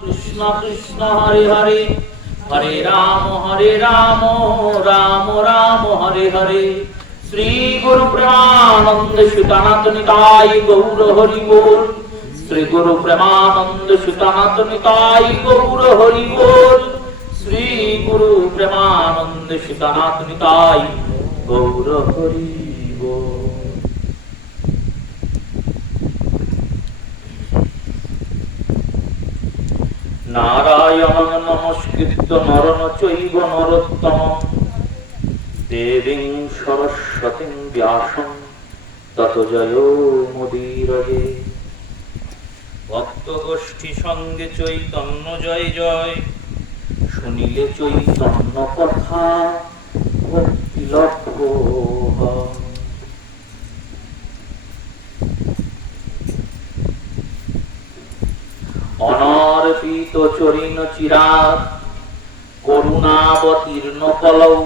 কৃষ্ণ কৃষ্ণ হরে হরে, হরে রাম রাম রাম হরে হরে। শ্রী গুরু প্রেমানন্দ সুতনাথ নিতাই গৌর হরি বল। শ্রী গুরু প্রেমানন্দ সুতনাথ নিতাই গৌর হরি বল। শ্রী গুরু প্রেমানন্দ সুতনাথ নিতাই গৌর হরি বল। নারায়ণ নমস্কৃত্য নরং চৈব নরোত্তমং দেবীং সরস্বতীং ব্যাসং ততো জয়োমুদীরয়ে। ভক্ত গোষ্ঠী সঙ্গে চৈতন্য জয় জয়, শুনিলে চৈতন্য কথা ভক্তি লভ্য হয়। অনর্পিত চরিণ চিরাত করুণাবতীর্ণ কলৌ,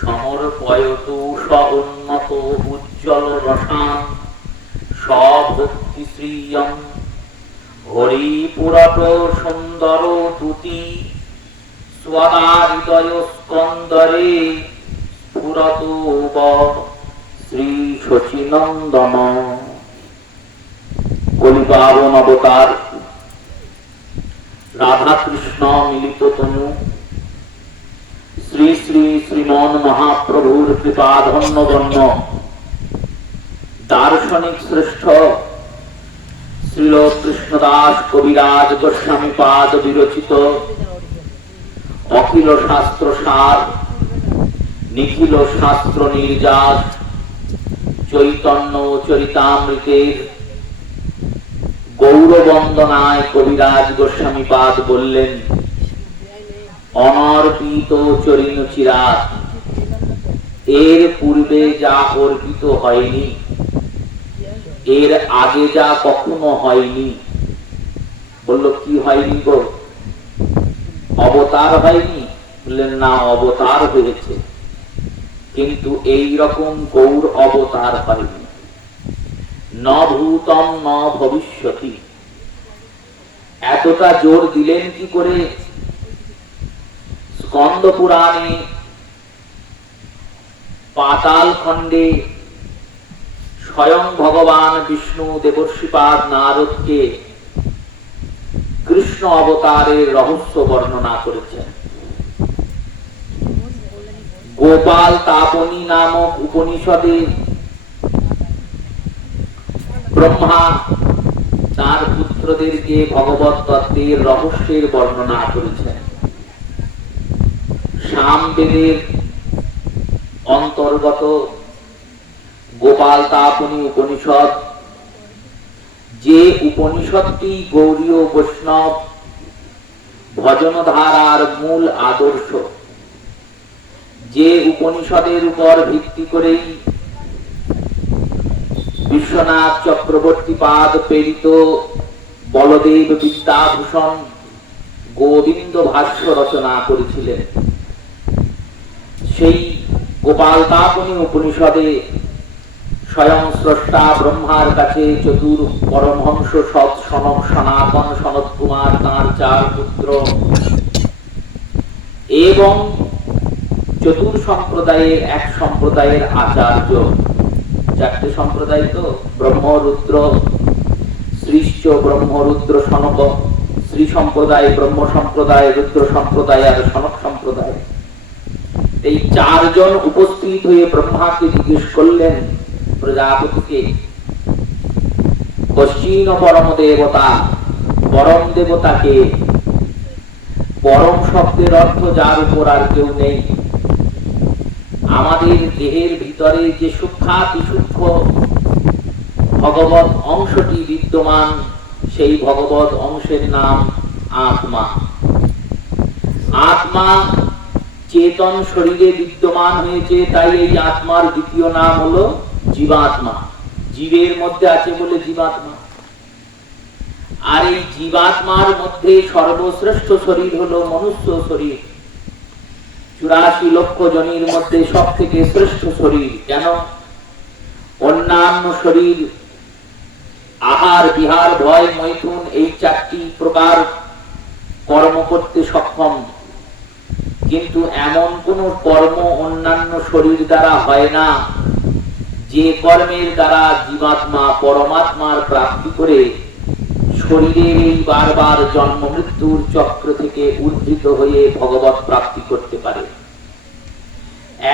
সমর্পয়তু সউন্নত উজ্জ্বল রসান সভক্তি শ্রিয়ং। হরিপুরট সুন্দর তুতি স্বদাহৃদয় স্কন্দরে স্ফুরতু শ্রী শচীনন্দন। কলিপাবন অবতার রাধা কৃষ্ণ মিলিত তনু শ্রী শ্রী শ্রীমন মহাপ্রভুর কৃপাধন্য গণ্য দার্শনিক শ্রেষ্ঠ শ্রীল কৃষ্ণদাস কবিরাজ গোস্বামী পাদ বিরচিত অখিল শাস্ত্র সার নিখিল শাস্ত্র নির্যাস চৈতন্য চরিতামৃতের গৌরবন্দনায় কবিরাজ গোস্বামী পাদ বললেন, অনর্পিত চরিণ চিরাত, এর পূর্বে যা অর্পিত হয়নি, এর আগে যা কখনো হয়নি। বলল কি হয়নি গো? অবতার হয়নি? বললেন না, অবতার হয়েছে, কিন্তু এই রকম গৌর অবতার হয়নি। ন ভূতম ন ভবিষ্যতি। এতটা জোর দিলেন কি করে? স্কন্দ পুরাণে পাতাল খণ্ডে স্বয়ং ভগবান বিষ্ণু দেবর্ষিপাদ নারদকে কৃষ্ণ অবতারের রহস্য বর্ণনা করেছেন। গোপাল তাপনী নামক উপনিষদে ব্রহ্মা তার পুত্রদেরকে ভগবত তত্ত্বের রহস্যের বর্ণনা করেছেন। সামবেদের অন্তর্গত গোপাল তাপনী উপনিষদ, যে উপনিষদটি গৌড়ীয় বৈষ্ণব ভজনধারার মূল আদর্শ, যে উপনিষদের উপর ভিত্তি করেই বিশ্বনাথ চক্রবর্তী পাদ প্রেরিত বলদেব বিদ্যাভূষণ গোবিন্দ ভাষ্য রচনা করেছিলেন। সেই গোপাল তাপনী উপনিষদে স্বয়ং স্রষ্টা ব্রহ্মার কাছে চতুর পরমহংস সৎ সনক সনাতন সনত কুমার তাঁর 4 পুত্র এবং চতুর সম্প্রদায়ের এক সম্প্রদায়ের আচার্য, 4টে সম্প্রদায় তো, ব্রহ্মরুদ্র শ্রীশ্চ ব্রহ্মরুদ্র সনক, শ্রী সম্প্রদায় ব্রহ্ম সম্প্রদায়, রুদ্র সম্প্রদায় আর সনক সম্প্রদায়। এই 4 জন উপস্থিত হয়ে ব্রহ্মাকে জিজ্ঞেস করলেন প্রজাপতিকে, কশ্চিন পরম দেবতা, পরম দেবতাকে? পরম শব্দের অর্থ যার উপর আর কেউ নেই। আমাদের দেহের ভিতরে যে সূক্ষ্মাতি সূক্ষ্ম ভগবত অংশটি বিদ্যমান, সেই ভগবত অংশের নাম আত্মা। আত্মা চেতন শরীরে বিদ্যমান হয়েছে, তাই এই আত্মার দ্বিতীয় নাম হলো জীবাত্মা। জীবের মধ্যে আছে বলে জীবাত্মা। আর এই জীবাত্মার মধ্যে সর্বশ্রেষ্ঠ শরীর হলো মনুষ্য শরীর। 84 লক্ষ জনের মধ্যে সব থেকে শ্রেষ্ঠ শরীর। কেন? অন্যান্য শরীর আহার বিহার ভয় মৈথুন এই 4টি প্রকার কর্ম করতে সক্ষম, কিন্তু এমন কোন কর্ম অন্যান্য শরীর দ্বারা হয় না যে কর্মের দ্বারা জীবাত্মা পরমাত্মার প্রাপ্তি করে শরীরের এই বারবার জন্ম মৃত্যুর চক্র থেকে উদ্ধৃত হয়ে ভগবত প্রাপ্তি করতে পারে।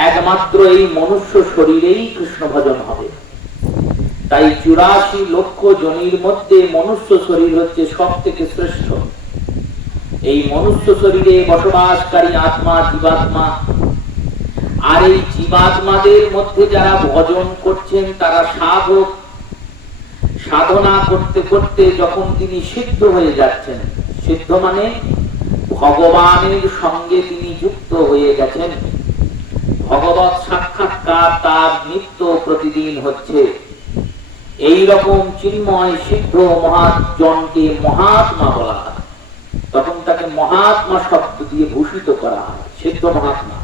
একমাত্র এই মনুষ্য শরীরেই কৃষ্ণ ভজন হবে। তাই 84 লক্ষ জনির মধ্যে মনুষ্য শরীর হচ্ছে সব থেকে শ্রেষ্ঠ। এই মনুষ্য শরীরে বসবাসকারী আত্মা জীবাত্মা, আর এই জীবাত্মাদের মধ্যে যারা ভজন করছেন তারা সাধক। সাধনা করতে করতে যখন তিনি সিদ্ধ হয়ে যাচ্ছেন, সিদ্ধ মানে ভগবানের সঙ্গে তিনি যুক্ত হয়ে গেছেন, ভগবত সাক্ষাৎকার তার নিত্য প্রতিদিন হচ্ছে, এই রকম চিন্ময় সিদ্ধ মহাজনকে মহাত্মা বলা হয়। তখন তাকে মহাত্মা শব্দ দিয়ে ভূষিত করা হয়, সিদ্ধ মহাত্মা।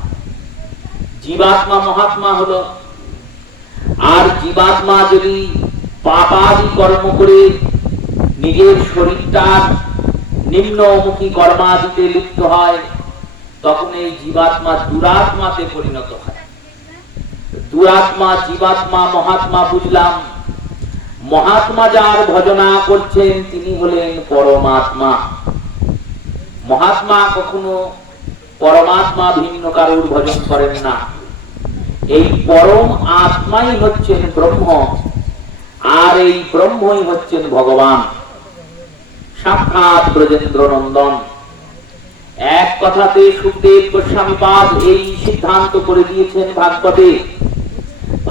জীবাত্মা মহাত্মা হলো। আর জীবাত্মা যদি পাপাদি কর্ম করে নিজের শরীরটার নিম্নমুখী কর্মাদিতে লিপ্ত হয়, তখন এই জীবাত্মা দুরাত্মাতে পরিণত হয়। দুরাত্মা জীবাত্মা মহাত্মা বুঝলাম। মহাত্মা যার ভজনা করছেন তিনি হলেন পরমাত্মা। মহাত্মা কখনো পরমাত্মা ভিন্ন কারোর ভজন করেন না। এই পরম আত্মাই হচ্ছেন ব্রহ্ম, আর এই ব্রহ্মই হচ্ছেন ভগবান সাক্ষাৎ ব্রজেন্দ্র নন্দন। এক কথাতে সুখদেব গোস্বামীপাদ এই সিদ্ধান্ত করে দিয়েছেন ভাগবতে।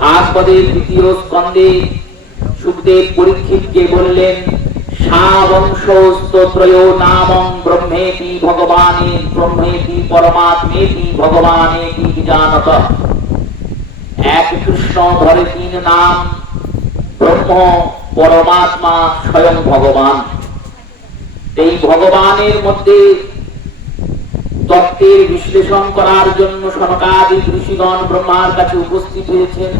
ভাগবতের 2য় স্কন্ধে সুখদেব পরীক্ষিতকে বললেন, সাবংশস্তোত্রয়ো নামং ব্রহ্মেতি ভগবানে ব্রহ্মেতি পরমাত্মেতি ভগবানেতি বিজানত। এক কৃষ্ণ ধরে 3 নাম, ব্রহ্ম, পরমাত্মা, স্বয়ং ভগবান। এই ভগবানের মধ্যে তত্ত্বের বিশ্লেষণ করার জন্য সনকাদিক ঋষিগণ ব্রহ্মার কাছে উপস্থিত হয়েছেন।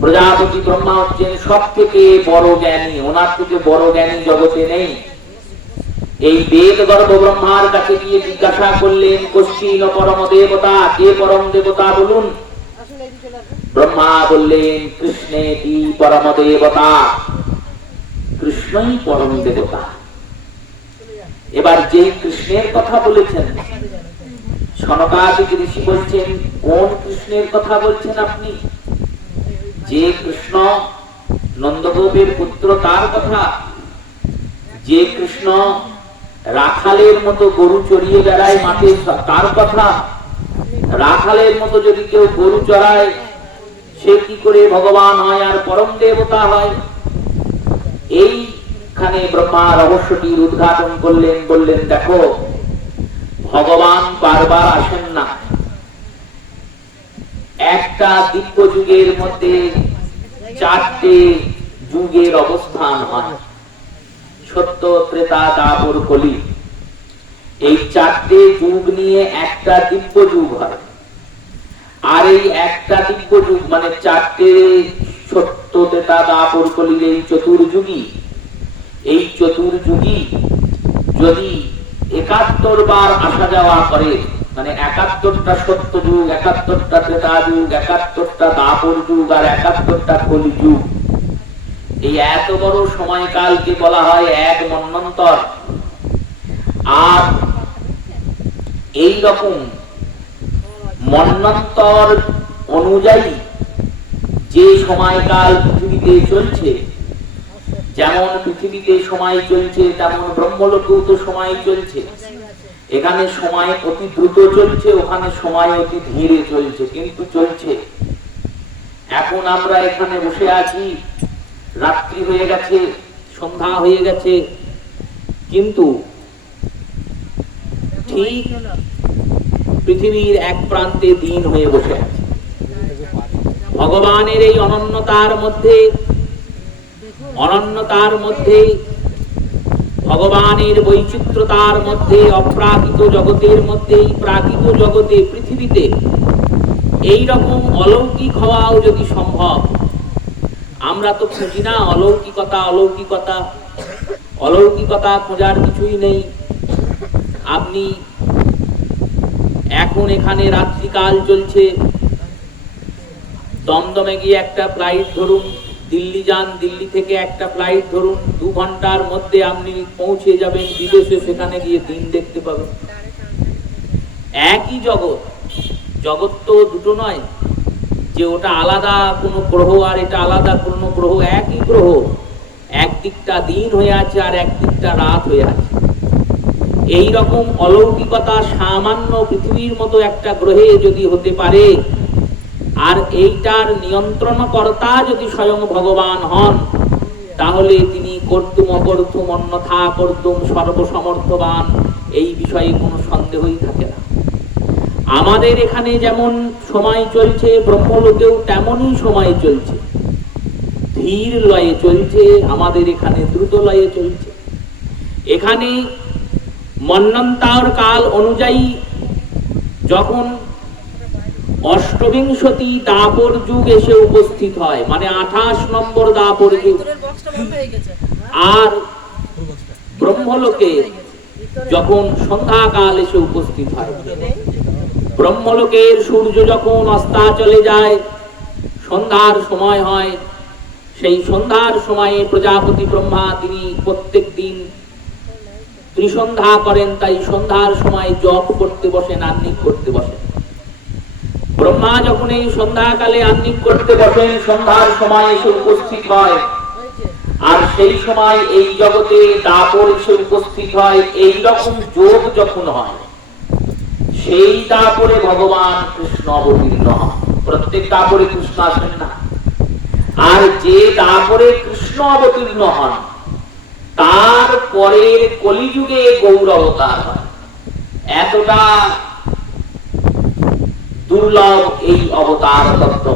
প্রজাপতি ব্রহ্মা হচ্ছেন সব থেকে বড় জ্ঞানী, ওনার থেকে বড় জ্ঞানী জগতে নেই। এই বেদ গর্ভ ব্রহ্মার কাছে গিয়ে জিজ্ঞাসা করলেন, কশ্চিন পরম দেবতা, কে পরম দেবতা বলুন। ব্রহ্মা বললেন, কৃষ্ণেতি পরম দেবতা, কৃষ্ণই পরম দেবতা। এবার যেই কৃষ্ণের কথা বলেছেন, সনকাদিক ঋষি বলছেন, কোন কৃষ্ণের কথা বলছেন আপনি? যে কৃষ্ণ নন্দগোপের পুত্র তার কথা? যে কৃষ্ণ রাখালের মতো গরু চড়িয়ে বেড়ায় মাঠে তার কথা? রাখালের মতো যদি কেউ গরু চড়ায় সে কি করে ভগবান হয় আর পরম দেবতা হয়? এইখানে ব্রহ্মা রহস্যটির উদ্ঘাটন করলেন, বললেন, দেখো ভগবান বারবার আসেন না। একটা দিব্য যুগের মধ্যে 4টে যুগের অবস্থান হয়, সত্য, ত্রেতা, দ্বাপর, কলি। এই 4টে যুগ নিয়ে একটা দিব্য যুগ হয়। আর এই একটা দিব্য যুগ মানে 4টে সত্য, ত্রেতা, দ্বাপর, কলির এই চতুর্যুগী, এই চতুর্যুগী যদি 71 বার আসা যাওয়া করে, মানে 71টা সত্য যুগ, 71টা ত্রেতা যুগ, 71টা দ্বাপর যুগ আর 71টা কলি যুগ, এই এত বড় সময়কালকে বলা হয় এক মন্বন্তর। আর এই রকম মন্বন্তর অনুযায়ী যে সময়কাল পৃথিবীতে চলছে, যেমন পৃথিবীতে সময় চলছে তেমন ব্রহ্মলোকেও তো সময় চলছে। এখানে সময় অতি দ্রুত চলছে, ওখানে সময় অতি ধীরে চলছে, কিন্তু চলছে। এখন আমরা এখানে বসে আছি, রাত্রি হয়ে গেছে, সন্ধ্যা হয়ে গেছে, কিন্তু ঠিক পৃথিবীর এক প্রান্তে দিন হয়ে বসে আছে। ভগবানের এই অনন্যতার মধ্যে ভগবানের বৈচিত্র্যতার মধ্যে, অপ্রাকৃত জগতের মধ্যে, প্রাকৃত জগতে, পৃথিবীতে এই রকম অলৌকিক হওয়াও যদি সম্ভব, আমরা তো খুঁজি না অলৌকিকতা। অলৌকিকতা খোঁজার কিছুই নেই। আপনি এখন এখানে রাত্রিকাল চলছে, দমদমে গিয়ে একটা ফ্লাইট ধরুন, দিল্লি যান, দিল্লি থেকে একটা ফ্লাইট ধরুন, 2 ঘন্টার মধ্যে আপনি পৌঁছে যাবেন বিদেশে, সেখানে গিয়ে দিন দেখতে পাবেন। একই জগৎ, জগৎ তো দুটো নয় যে ওটা আলাদা কোনো গ্রহ আর এটা আলাদা কোনো গ্রহ, একই গ্রহ, একদিকটা দিন হয়ে আছে আর একদিকটা রাত হয়ে আছে। এই রকম অলৌকিকতা সামান্য পৃথিবীর মতো একটা গ্রহে যদি হতে পারে, আর এইটার নিয়ন্ত্রণকর্তা যদি স্বয়ং ভগবান হন, তাহলে তিনি কর্তুম অকর্তুম অন্যথা কর্তুম সর্বসমর্থবান, এই বিষয়ে কোনো সন্দেহই থাকে না। আমাদের এখানে যেমন সময় চলছে, ব্রহ্মলোকেও তেমনই সময় চলছে, ধীর লয়ে চলছে, আমাদের এখানে দ্রুত লয়ে চলছে। এখানে মন্বন্তর কাল অনুযায়ী যখন অষ্টবিংশতি দাপর যুগ এসে উপস্থিত হয়, মানে 28 নম্বর দাপর যুগ, আর ব্রহ্মলোকে যখন সন্ধ্যাকাল এসে উপস্থিত হয়, ব্রহ্মলোকের সূর্য যখন অস্তাচলে যায়, সন্ধ্যার সময় হয়, সেই সন্ধ্যার সময়ে প্রজাপতি ব্রহ্মা তিনি প্রত্যেক দিন ত্রিসন্ধ্যা করেন, তাই সন্ধ্যার সময় জপ করতে বসেন, আহ্নিক করতে বসেন। ব্রহ্মা যখন এই সন্ধ্যাকালে আহ্নিক করতে বসেন, সন্ধ্যার সময় এসে উপস্থিত হয়, আর সেই সময় এই জগতে দাপর এসে উপস্থিত হয়। এই রকম যোগ যখন হয়, সেই দাপরে ভগবান কৃষ্ণ অবতীর্ণ হন। প্রত্যেক দাপরে কৃষ্ণ আসেন না, আর যে দাপরে কৃষ্ণ অবতীর্ণ হন তার পরের কলিযুগে গৌর অবতার হয়। এতটা দুর্লভ এই অবতার তত্ত্ব।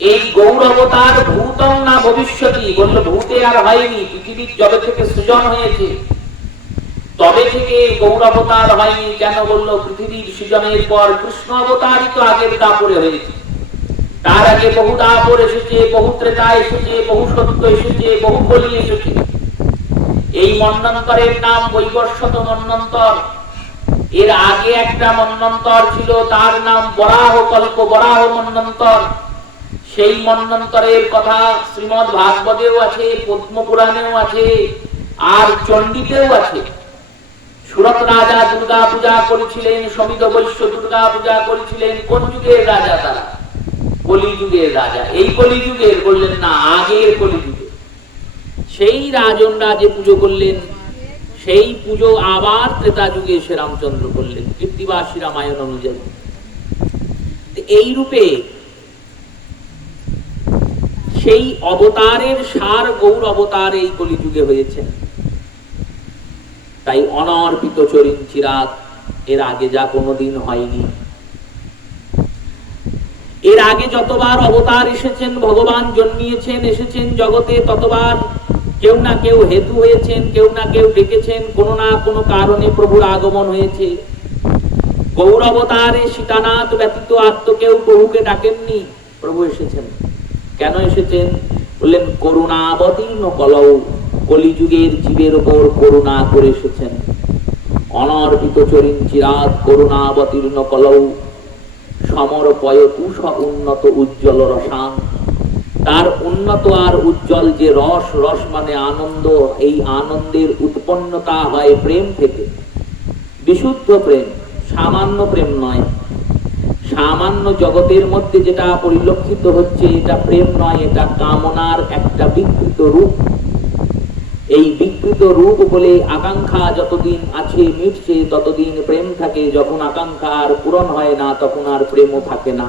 এই গৌর অবতার ভূতং না ভবিষ্যতি, বলল ভূতে আর হয়নি, পৃথিবীর জগৎ থেকে সৃজন হয়েছে, তবে থেকে গৌর অবতার হয়নি। কেন বলল? পৃথিবীর সৃজনের পর কৃষ্ণ অবতারই তো আগের দাপরে হয়েছে, তার আগে বহু দাপর এসেছে, বহু ত্রেতা এসেছে, বহু সত্য এসেছে, বহু কলি এসেছে। এই মন্বন্তরের নাম বৈবস্বত মন্বন্তর। এর আগে একটা মন্বন্তর ছিল, তার নাম বরাহ কল্প, বরাহ মন্বন্তর। সেই মন্বন্তরের কথা শ্রীমদ্ ভাগবতেও আছে, পদ্ম পুরাণেও আছে, আর চণ্ডীতেও আছে। সুরত রাজা দুর্গা পূজা করেছিলেন, সমিত বৈশ্য দুর্গা পূজা করেছিলেন। কোন যুগের রাজা তারা? কলিযুগের রাজা। এই কলিযুগের বললেন না, আগের কলিযুগে। সেই রাজনরা যে পুজো করলেন, সেই পুজো আবার ত্রেতা যুগে এসে রামচন্দ্র করলেন, কীর্তিবাসী রামায়ণ অনুযায়ী। এই রূপে সেই অবতারের সার গৌর অবতার এই কলিযুগে হয়েছেন। তাই অনর্পিত চরিন চিরাত, এর আগে যা কোনোদিন হয়নি। এর আগে যতবার অবতার এসেছেন, ভগবান জন্মিয়েছেন, এসেছেন জগতে, ততবার কেউ না কেউ হেতু হয়েছেন, কেউ না কেউ ডেকেছেন, কোনো না কোনো কারণে প্রভুর আগমন হয়েছে। গৌর অবতারে সীতানাথ ব্যতীত আর তো কেউ প্রভুকে ডাকেননি, প্রভু এসেছেন। কেন এসেছেন? বললেন করুণাবতীর্ণ কলৌ, কলিযুগের জীবের উপর করুণা করে এসেছেন। অনর্পিত চরিন চিরাত করুণাবতীর্ণ কলৌ, সমরপয়তুষ উন্নত উজ্জ্বল রসাং। তার উন্নত আর উজ্জ্বল যে রস, রস মানে আনন্দ, এই আনন্দের উৎপন্নতা হয় প্রেম থেকে। বিশুদ্ধ প্রেম, সামান্য প্রেম নয়। সামান্য জগতের মধ্যে যেটা পরিলক্ষিত হচ্ছে, এটা প্রেম নয়, এটা কামনার একটা বিকৃত রূপ। এই বিকৃত রূপ বলে আকাঙ্ক্ষা যতদিন আছে, মিটছে, ততদিন প্রেম থাকে। যখন আকাঙ্ক্ষা আর পূরণ হয় না, তখন আর প্রেমও থাকে না।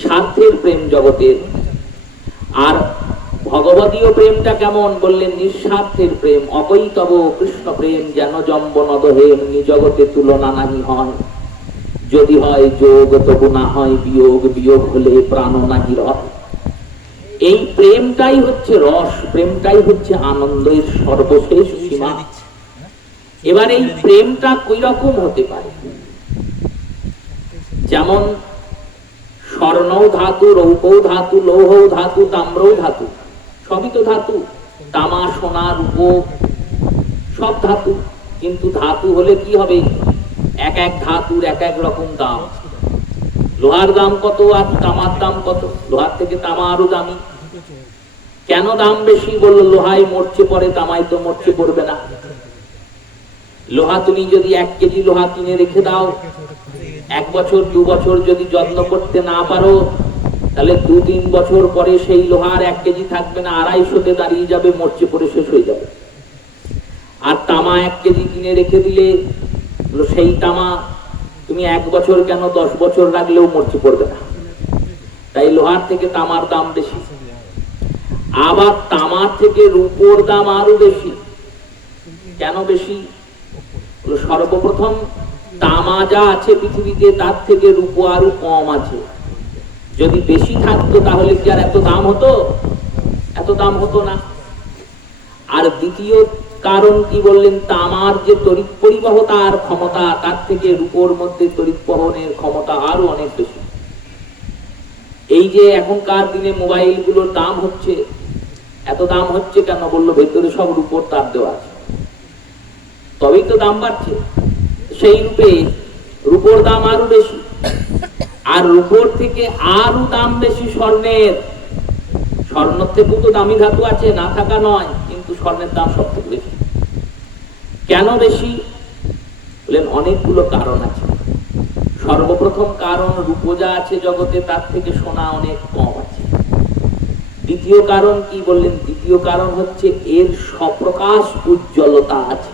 স্বার্থের প্রেম জগতের। আর ভগবতীয় প্রেমটা কেমন? বললেন নিঃস্বার্থের প্রেম। অকৈতব কৃষ্ণ প্রেম যেন জম্ব নদহে, এমনি জগতে তুলনা নাহি হয়। যদি হয় যোগ, তবু না হয় বিয়োগ, বিয়োগ হলে প্রাণ নাহি রয়। এই প্রেমটাই হচ্ছে রস, প্রেমটাই হচ্ছে আনন্দের সর্বশেষ সীমা। এবার এই প্রেমটা কই রকম হতে পারে? যেমন স্বর্ণ ধাতু, রৌপ ধাতু, লৌহ ধাতু, তাম্র ধাতু, সবই তো ধাতু। তামা, সোনা, রূপ সব ধাতু। কিন্তু ধাতু হলে কি হবে, এক এক ধাতুর এক এক রকম দাম। লোহার দাম কত আর তামার দাম কত? লোহার থেকে তামা আরো দামি। কেন দাম বেশি? বললো লোহায় মরচে পড়ে, তামায় তো মরচে পড়বে না। লোহা তুমি যদি 1 কেজি লোহা কিনে রেখে দাও, 1 বছর 2 বছর যদি যত্ন করতে না পারো, তাহলে 2-3 বছর পরে সেই লোহার 1 কেজি থাকবে না, 250তে দাঁড়িয়ে যাবে, মরচে পড়ে শেষ হয়ে যাবে। আর তামা 1 কেজি কিনে রেখে দিলে, সেই তামা তুমি 1 বছর কেন 10 বছর রাখলেও মরচে পড়বে না। তাই লোহার থেকে তামার দাম বেশি। আবার তামার থেকে রূপোর দাম আরো বেশি। কেন বেশি? সর্বপ্রথম তামা যা আছে পৃথিবীতে তার থেকে রূপো আরো কম আছে। যদি বেশি থাকতো তাহলে কি আর এত দাম হতো? এত দাম হতো না। আর দ্বিতীয় কারণ কি বললেন? তামার যে তড়িৎ পরিবাহতার ক্ষমতা, তার থেকে রূপোর মধ্যে তড়িৎ বহনের ক্ষমতা আরো অনেক বেশি। এই যে এখনকার দিনে মোবাইল গুলোর দাম হচ্ছে, এত দাম হচ্ছে কেন? বললো ভেতরে সব রূপোর তার দেওয়া আছে, তবেই তো দাম বাড়ছে। সেই রূপে রূপোর দাম আরো বেশি। আর রূপোর থেকে আরো দাম বেশি স্বর্ণের। স্বর্ণের থেকেও তো দামি ধাতু আছে, না থাকা নয়, কিন্তু স্বর্ণের দাম সবথেকে বেশি। কেন বেশি? বলেন অনেকগুলো কারণ আছে। সর্বপ্রথম কারণ, রূপো যা আছে জগতে তার থেকে সোনা অনেক কম আছে। দ্বিতীয় কারণ কি বললেন? দ্বিতীয় কারণ হচ্ছে এর স্বপ্রকাশ উজ্জ্বলতা আছে।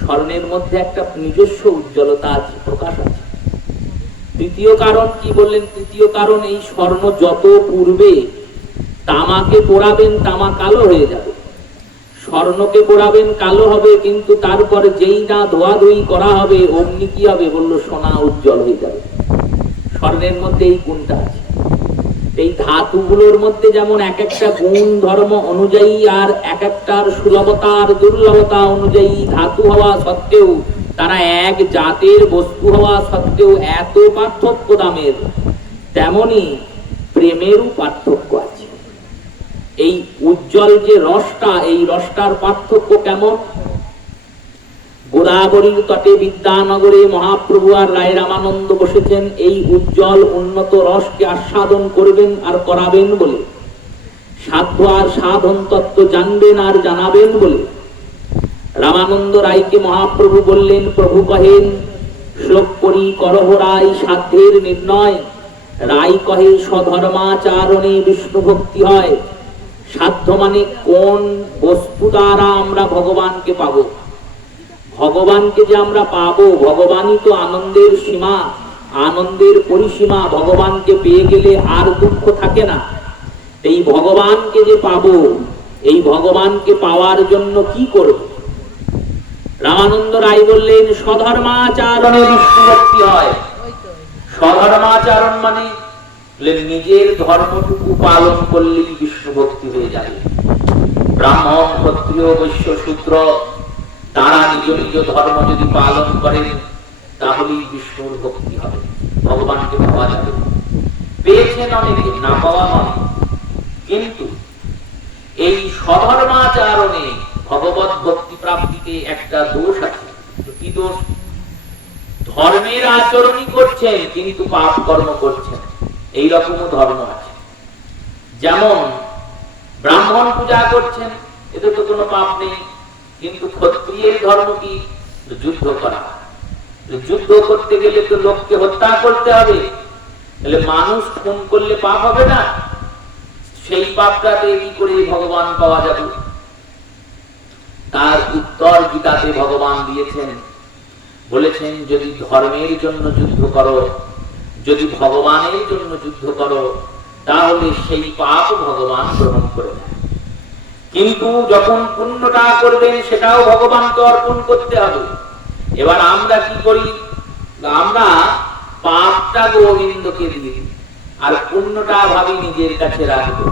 স্বর্ণের মধ্যে একটা নিজস্ব উজ্জ্বলতা আছে, প্রকাশ আছে। তৃতীয় কারণ কি বললেন? তৃতীয় কারণ, এই স্বর্ণ যত পূর্বে তামাকে পোড়াবেন, তামা কালো হয়ে যাবে। স্বর্ণকে পোড়াবেন, কালো হবে, কিন্তু তারপরে যেই না ধোয়াধুয়ি করা হবে, অমনি কি হবে? বললো সোনা উজ্জ্বল হয়ে যাবে। স্বর্ণের মধ্যে এই গুণটা আছে। এই ধাতুগুলোর মধ্যে যেমন এক একটা গুণ ধর্ম অনুযায়ী আর এক একটার সুলভতা আর দুর্লভতা অনুযায়ী ধাতু হওয়া সত্ত্বেও, তারা এক জাতের বস্তু হওয়া সত্ত্বেও এত পার্থক্য দামের, তেমনি প্রেমেরও পার্থক্য আছে। এই উজ্জ্বল যে রসটা, এই রসটার পার্থক্য কেমন? গোদাবরীর তটে বিদ্যানগরে মহাপ্রভু আর রায় রামানন্দ বসেছেন এই উজ্জ্বল উন্নত রসকে আস্বাদন করবেন আর করাবেন বলে, সাধ্য আর সাধন তত্ত্ব জানবেন আর জানাবেন বলে। রামানন্দ রায়কে মহাপ্রভু বললেন, প্রভু কহেন শ্লোক করি করহ রায় সাধ্যের নির্ণয়। রায় কহে স্বধর্মাচারণে বিষ্ণু ভক্তি হয়। সাধ্য মানে কোন বস্তু দ্বারা আমরা ভগবানকে পাবো। ভগবানকে যে আমরা পাবো, ভগবানই তো আনন্দের সীমা, আনন্দের পরিসীমা। ভগবানকে পেয়ে গেলে আর দুঃখ থাকে না। এই ভগবানকে যে পাবো, এই ভগবানকে পাওয়ার জন্য কি করব? রামানন্দ রায় বললেন, স্বধর্মাচারণে বিষ্ণু ভক্তি হয়। স্বধর্মাচরণ মানে নিজের ধর্মটুকু পালন করলেই বিষ্ণু ভক্তি হয়ে যাবে। ব্রাহ্মণ, ক্ষত্রিয়, বৈশ্য, শূদ্র তারা নিজ নিজ ধর্ম যদি পালন করেন, তাহলেই বিষ্ণুর ভক্তি হবে, ভগবানকে পাওয়া যাবে। পেয়েছেন অনেকে, না পাওয়া নয়, কিন্তু এই স্বধর্মাচরণে ভগবত ভক্তি প্রাপ্তিতে একটা দোষ আছে। কি দোষ? ধর্মের আচরণই করছেন কিন্তু পাপ কর্ম করছেন, এইরকমও ধর্ম আছে। যেমন ব্রাহ্মণ পূজা করছেন, এতে তো কোনো পাপ নেই, কিন্তু ক্ষত্রিয়ের ধর্ম কি? যুদ্ধ করা। যুদ্ধ করতে গেলে তো লোককে হত্যা করতে হবে, তাহলে মানুষ খুন করলে পাপ হবে না? সেই পাপটাতে কি করে ভগবান পাওয়া যাবে? তার উত্তর গীতাতে ভগবান দিয়েছেন, বলেছেন যদি ধর্মের জন্য যুদ্ধ করো, যদি ভগবানের জন্য যুদ্ধ করো, তাহলে সেই পাপ ভগবান গ্রহণ করে নেয়। কিন্তু যখন পুণ্যটা করবেন, সেটাও ভগবানকে অর্পণ করতে হবে। এবার আমরা কি করি? আমরা পাপটা গোবিন্দকে দিয়ে দিই আর পুণ্যটা ভাবি নিজের কাছে রাখবো।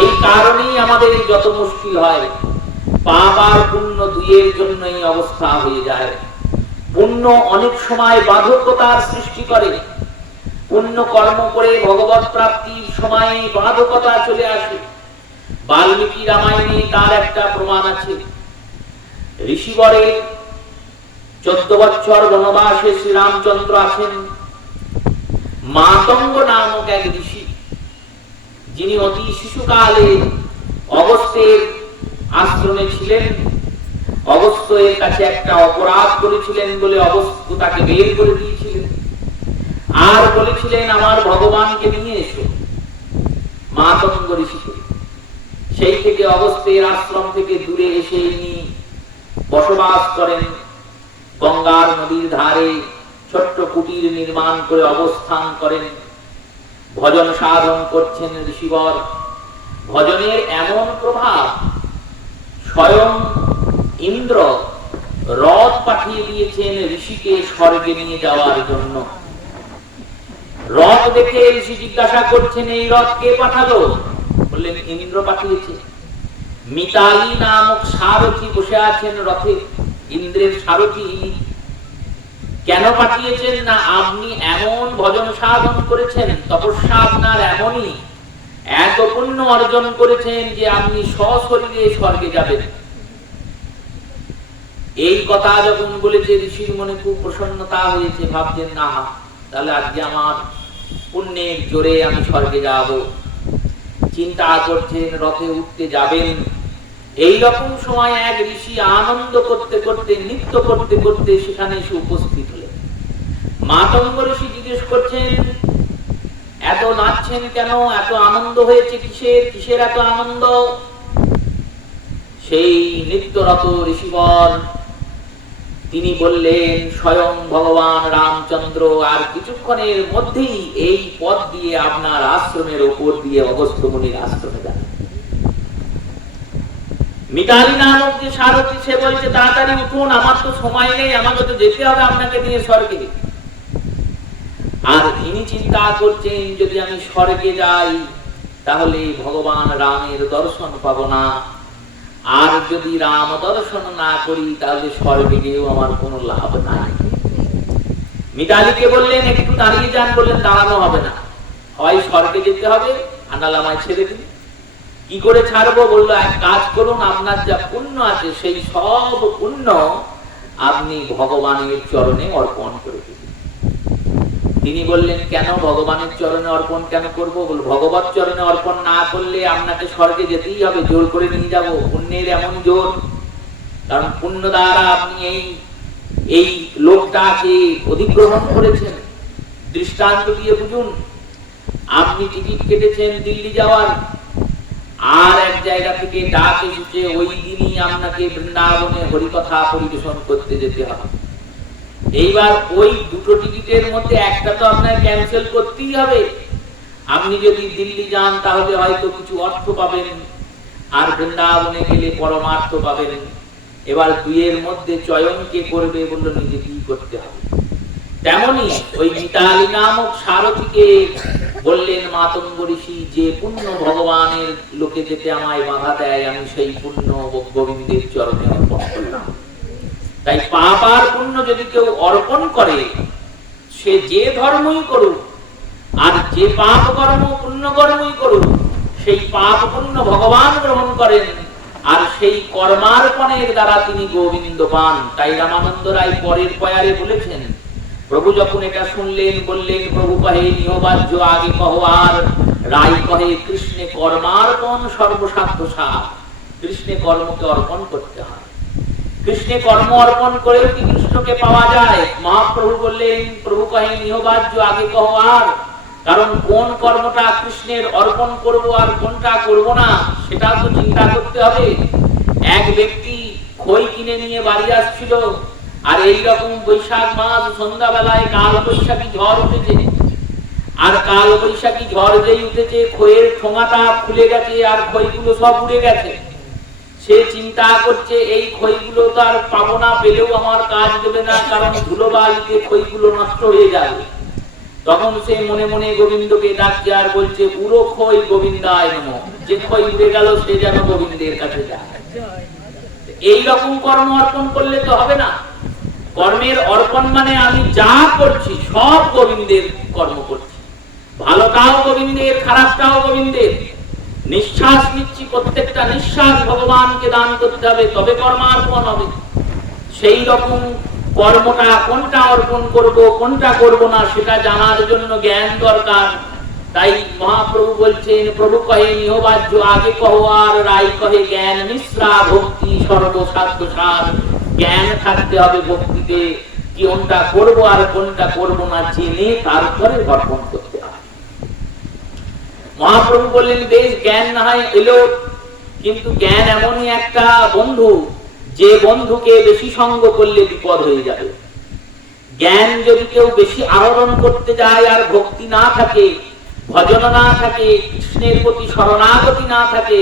এই কারণেই আমাদের যত মুশকিল হয়। পাপ আর পুণ্য দুইয়ের জন্য এই অবস্থা হয়ে যায়। পুণ্য অনেক সময় বাধকতার সৃষ্টি করে। পুণ্য কর্ম করে ভগবত প্রাপ্তির সময় বাধকতা চলে আসে। বাল্মীকি রামায়ণে তার একটা প্রমাণ আছে। ঋষিবরের 14 বছর বনবাসে শ্রীরামচন্দ্র আছেন। মাতঙ্গ নামক এক ঋষি, যিনি অতি শিশুকালে অগস্ত্যের আশ্রমে ছিলেন, অগস্ত্যের কাছে একটা অপরাধ করেছিলেন বলে অগস্ত্য তাকে বের করে দিয়েছিলেন, আর বলেছিলেন আমার ভগবানকে নিয়ে এসো মাতঙ্গ ঋষিকে। সেই থেকে অগস্ত্যের আশ্রম থেকে দূরে এসে ইনি বসবাস করেন। গঙ্গার নদীর ধারে ছোট্ট কুটির নির্মাণ করে অবস্থান করেন, ভজন সাধন করছেন ঋষিবর। ভজনের এমন প্রভাব, স্বয়ং ইন্দ্র রথ পাঠিয়ে দিয়েছেন ঋষিকে স্বর্গে নিয়ে যাওয়ার জন্য। রথ দেখে ঋষি জিজ্ঞাসা করছেন এই রথ কে পাঠালো? বললেন ইন্দ্র পাঠিয়েছে। মিতালি নামক সারথি বসে আছেন রথে, ইন্দ্রের সারথি। কেন পাঠিয়েছেন? না আপনি এমন ভজন সাধন করেছেন, তপস্যা আপনার এমনই, এত পুণ্য অর্জন করেছেন যে আপনি সশরীরে স্বর্গে যাবেন। এই কথা যখন বলেছে ঋষির মনে খুব প্রসন্নতা হয়েছে, ভাবছেন না তাহলে আজকে আমার পুণ্যের জোরে আমি স্বর্গে যাব। চিন্তা করছেন, রথে উঠতে যাবেন। এই রকম সময় এক ঋষি আনন্দ করতে করতে, নৃত্য করতে করতে সেখানে এসে উপস্থিত হলেন। মাতঙ্গ ঋষি জিজ্ঞেস করছেন এত নাচছেন কেন, এত আনন্দ হয়েছে কিসের, কিসের এত আনন্দ? সেই নৃত্যরত ঋষিবর তিনি বললেন স্বয়ং ভগবান রামচন্দ্র আর কিছুক্ষণের মধ্যেই এই পথ দিয়ে আপনার আশ্রমের উপর দিয়ে অগস্ত্য মুনির আশ্রমে যান। মিতালি নামক যে সারথি, সে বলছে তাড়াতাড়ি উঠুন, আমার তো সময় নেই, আমাকে তো যেতে হবে আপনাকে নিয়ে স্বর্গে। আর তিনি চিন্তা করছেন যদি আমি স্বর্গে যাই তাহলে ভগবান রামের দর্শন পাবো না, আর যদি রাম দর্শন না করি তাহলে স্বর্গে গিয়েও আমার কোনো লাভ নাই। মিতালিকে বললেন একটু দাঁড়িয়ে যান, বললেন দাঁড়ানো হবে না, হয় স্বর্গে যেতে হবে আনাল আমায় ছেড়ে দিন। কি করে ছাড়বো? বললো এক কাজ করুন, আপনার যা পুণ্য আছে সেই সব পুণ্য আপনি ভগবানের চরণে অর্পণ করে দিন। তিনি বললেন কেন ভগবানের চরণে অর্পণ কেন করবো? বল ভগবত চরণে অর্পণ না করলে আপনাকে স্বর্গে যেতেই হবে, জোর করে নিয়ে যাব। পুণ্যের এমন জোর, কারণ পুণ্য দ্বারা আপনি এই লোকটাকে অধিগ্রহণ করেছেন। দৃষ্টান্ত দিয়ে বুঝুন, আপনি টিকিট কেটেছেন দিল্লি যাওয়ার, আর এক জায়গা থেকে ডাক এসেছে ওই দিনই আপনাকে বৃন্দাবনে হরিকথা পরিবেশন করতে যেতে হবে। এইবার ওই দুটো টিকিটের মধ্যে একটা তো আপনার ক্যান্সেল করতেই হবে। আপনি যদি দিল্লি যান তাহলে হয়তো কিছু অর্থ পাবেন, আর বৃন্দাবনে গেলে পরমার্থ পাবেন। এবার দুইয়ের মধ্যে চয়ন কে করবে? বললো নিজেকেই করতে হবে। তেমনি ওই মিতালি নামক সারথিকে বললেন মাতঙ্গ ঋষি যে পুণ্য ভগবানের লোকে যেতে আমায় বাধা দেয়, আমি সেই পুণ্য গোবিন্দের চরণে অর্পণ করলাম। তাই পাপ আর পুণ্য যদি কেউ অর্পণ করে, সে যে ধর্মই করুক আর যে পাপ কর্ম পুণ্য কর্মই করুক, সেই পাপ পুণ্য ভগবান গ্রহণ করেন, আর সেই কর্মার্পণের দ্বারা তিনি গোবিন্দ পান। তাই রামানন্দ রায় পরের পয়ারে বলেছেন, প্রভু যখন এটা শুনলেন বললেন প্রভু কহে নিহবাজ্য আগে কহ আর, রায় কহে কৃষ্ণে কর্মার্পণ সর্বসাধ্য সার। কৃষ্ণে কর্মকে অর্পণ করতে হয়, কৃষ্ণে কর্ম অর্পণ করেও কি কৃষ্ণকে পাওয়া যায়? মহাপ্রভু বললেন প্রভু কহে নিহবাজ্য আগে কহ আর, কারণ কোন কর্মটা কৃষ্ণের অর্পণ করব আর কোনটা করব না সেটা তো চিন্তা করতে হবে। এক ব্যক্তি খই কিনে নিয়ে বাড়ি আসছিল, আর এইরকম বৈশাখ মাস সন্ধ্যাবেলায় কাল বৈশাখী ঝড় উঠেছে, আর কাল বৈশাখী ঝড় যেই উঠেছে খইয়ের ঠোঙাটা খুলে গেছে আর খইগুলো সব উড়ে গেছে। সে চিন্তা করছে এই খইগুলো তো আর পাবো না, পেলেও আমার কাজ দেবে না, কারণ ধুলোবালিতে খইগুলো নষ্ট হয়ে যাবে। তখন সে মনে মনে গোবিন্দকে ডাকছে আর বলছে উড়ো খই গোবিন্দায় নমঃ, যে খই উড়ে গেল সে যেন গোবিন্দের কাছে যায়। এইরকম কর্ম অর্পণ করলে তো হবে না। কর্মের অর্পণ মানে আমি যা করছি সব গোবিন্দের কর্ম করছি, ভালোটাও গোবিন্দের, খারাপটাও গোবিন্দের। নিঃশ্বাস নিচ্ছি, প্রত্যেকটা নিঃশ্বাস ভগবানকে দান করতে হবে, তবে কর্মার্পণ হবে। সেই রকম কর্মটা কোনটা অর্পণ করব কোনটা করব না সেটা জানার জন্য জ্ঞান দরকার। তাই মহাপ্রভু বলছেন, প্রভু কহে নিহবাজ্য আগে কহ আর রাই কহে জ্ঞান মিশ্রা ভক্তি সর্বসাধ্য সার। জ্ঞান থাকতে হবে ভক্তিতে, কোনটা করব আর কোনটা করব না জেনে তারপরে অর্পণ করতে হবে। মহাপ্রভু বললেন বেশ জ্ঞান না হয় এলো, কিন্তু জ্ঞান এমনই একটা বন্ধু যে বন্ধুকে বেশি সঙ্গ করলে বিপদ হয়ে যাবে। জ্ঞান যদি কেউ বেশি আহরণ করতে যায় আর ভক্তি না থাকে, ভজন না থাকে, কৃষ্ণের প্রতি শরণাগতি না থাকে,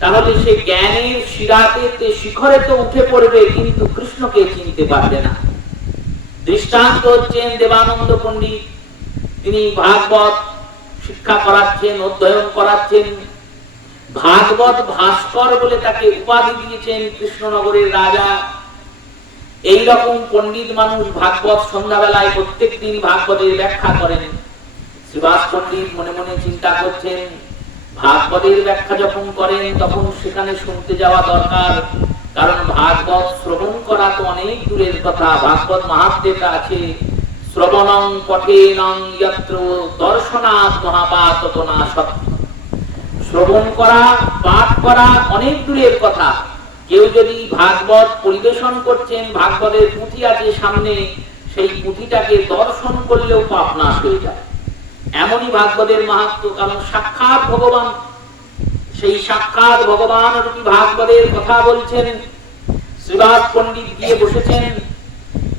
তাহলে সে জ্ঞানের শিরাতে শিখরে তো উঠে পড়বে কিন্তু কৃষ্ণকে চিনতে পারবে না। দৃষ্টান্ত হচ্ছেন দেবানন্দ পণ্ডিত। তিনি ভাগবত শিক্ষা করাচ্ছেন, অধ্যয়ন করাচ্ছেন। ভাগবত ভাস্কর বলে তাকে উপাধি দিয়েছেন কৃষ্ণনগরের রাজা। এই রকম পণ্ডিত মানুষ ভাগবত সন্ধ্যাবেলায় প্রত্যেক দিন ভাগবতের ব্যাখ্যা করেন। শ্রীবাস পণ্ডিত মনে মনে চিন্তা করছেন, ভাগবতের ব্যাখ্যা যখন করেন তখন সেখানে শুনতে যাওয়া দরকার, কারণ ভাগবত শ্রবণ করা তো অনেক দূরের কথা। ভাগবত মাহাত্ম্যটা আছে, শ্রবণং পঠেনং যত্র দর্শনাৎ মহাপাততো নাশৎ। শ্রবণ করা, পাঠ করা অনেক দূরের কথা। কেউ যদি ভাগবত পরিবেশন করছেন, ভাগবতের পুঁথি আছে সামনে, সেই পুঁথিটাকে দর্শন করলেও পাপ নাশ হয়ে যায়। এমনই ভাগবতের মাহাত্ম্য, কারণ সাক্ষাৎ ভগবান, সেই সাক্ষাৎ ভগবান রূপী ভাগবতের কথা বলছেন। শ্রীবাস পণ্ডিত গিয়ে বসেছেন।